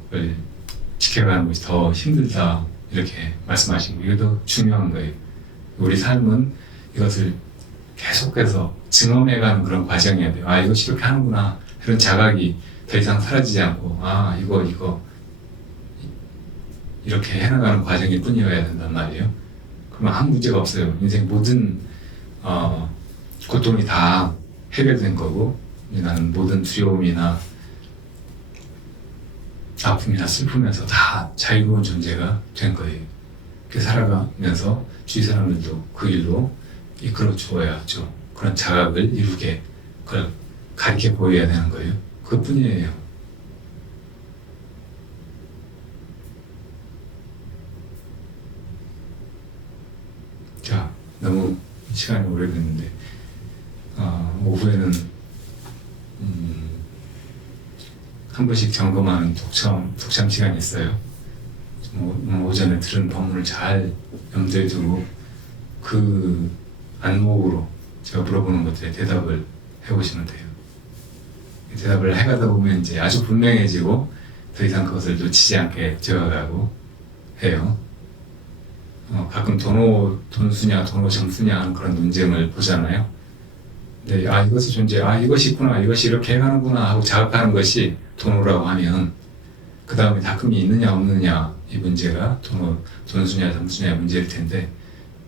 그걸 지켜가는 것이 더 힘들다. 이렇게 말씀하신 거예요. 이게 더 중요한 거예요. 우리 삶은 이것을 계속해서 증험해가는 그런 과정이어야 돼요. 아, 이것이 이렇게 하는구나. 이런 자각이 더 이상 사라지지 않고, 아, 이거 이렇게 해나가는 과정일 뿐이어야 된단 말이에요. 그러면 아무 문제가 없어요. 인생 모든 고통이 다 해결된 거고, 나는 모든 두려움이나 아픔이나 슬픔에서 다 자유로운 존재가 된 거예요. 그렇게 살아가면서 주위 사람들도 그 일로 이끌어 주어야죠. 그런 자각을 이루게 그걸 가르쳐 보여야 되는 거예요. 그것뿐이에요. 자, 너무 시간이 오래됐는데 오후에는 한 번씩 점검하는 독참 시간이 있어요. 오전에 들은 법문을 잘 염두에 두고 그 안목으로 제가 물어보는 것들에 대답을 해보시면 돼요. 대답을 해가다 보면 이제 아주 분명해지고 더 이상 그것을 놓치지 않게 되어가고 해요. 가끔 돈수냐 정수냐 하는 그런 논쟁을 보잖아요. 근데 이것이 존재, 이것이 있구나, 이것이 이렇게 해가는구나 하고 자각하는 것이 돈오라고 하면 그 다음에 닦음이 있느냐 없느냐 이 문제가 돈수냐 정수냐의 문제일 텐데,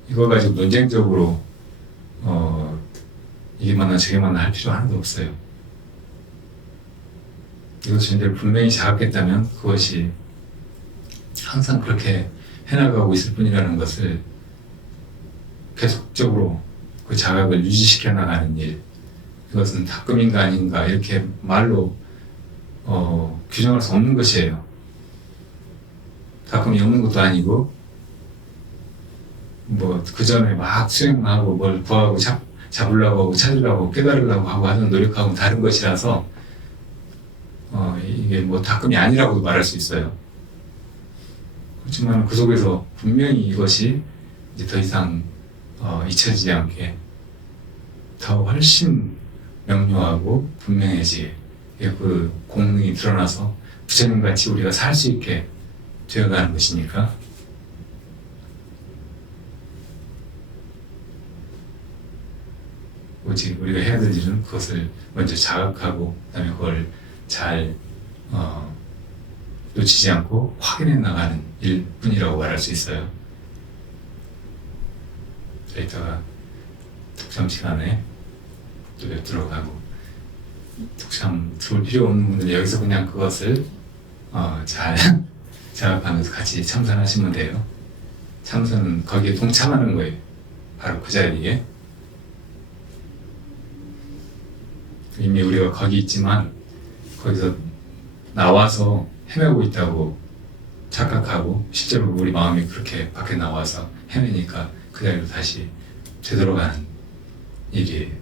이거 가지고 논쟁적으로 이게 맞나 저게 맞나 할 필요 하나도 없어요. 이것이 존재를 분명히 자각했다면 그것이 항상 그렇게 해나가고 있을 뿐이라는 것을 계속적으로 그 자각을 유지시켜 나가는 일, 이것은 닦음인가 아닌가 이렇게 말로 규정할 수 없는 것이에요. 닦음이 없는 것도 아니고 그 전에 막 수행하고 뭘 구하고 잡으려고 하고 찾으려고 깨달으려고 하고 하는 노력하고는 다른 것이라서 이게 닦음이 아니라고도 말할 수 있어요. 그렇지만 그 속에서 분명히 이것이 이제 더 이상 잊혀지지 않게 더 훨씬 명료하고 분명해지게 그 공능이 드러나서 부처님같이 우리가 살 수 있게 되어가는 것이니까, 오직 우리가 해야 될 일은 그것을 먼저 자각하고 그다음에 그걸 잘 놓치지 않고 확인해 나가는 일뿐이라고 말할 수 있어요. 자, 이따가 독참 시간에 또 뵙도록 하고, 독참 들을 필요 없는 분들은 여기서 그냥 그것을 잘 자각하면서 같이 참선하시면 돼요. 참선은 거기에 동참하는 거예요. 바로 그 자리에. 이미 우리가 거기 있지만 거기서 나와서 헤매고 있다고 착각하고 실제로 우리 마음이 그렇게 밖에 나와서 헤매니까 그 자리로 다시 되돌아가는 일이에요.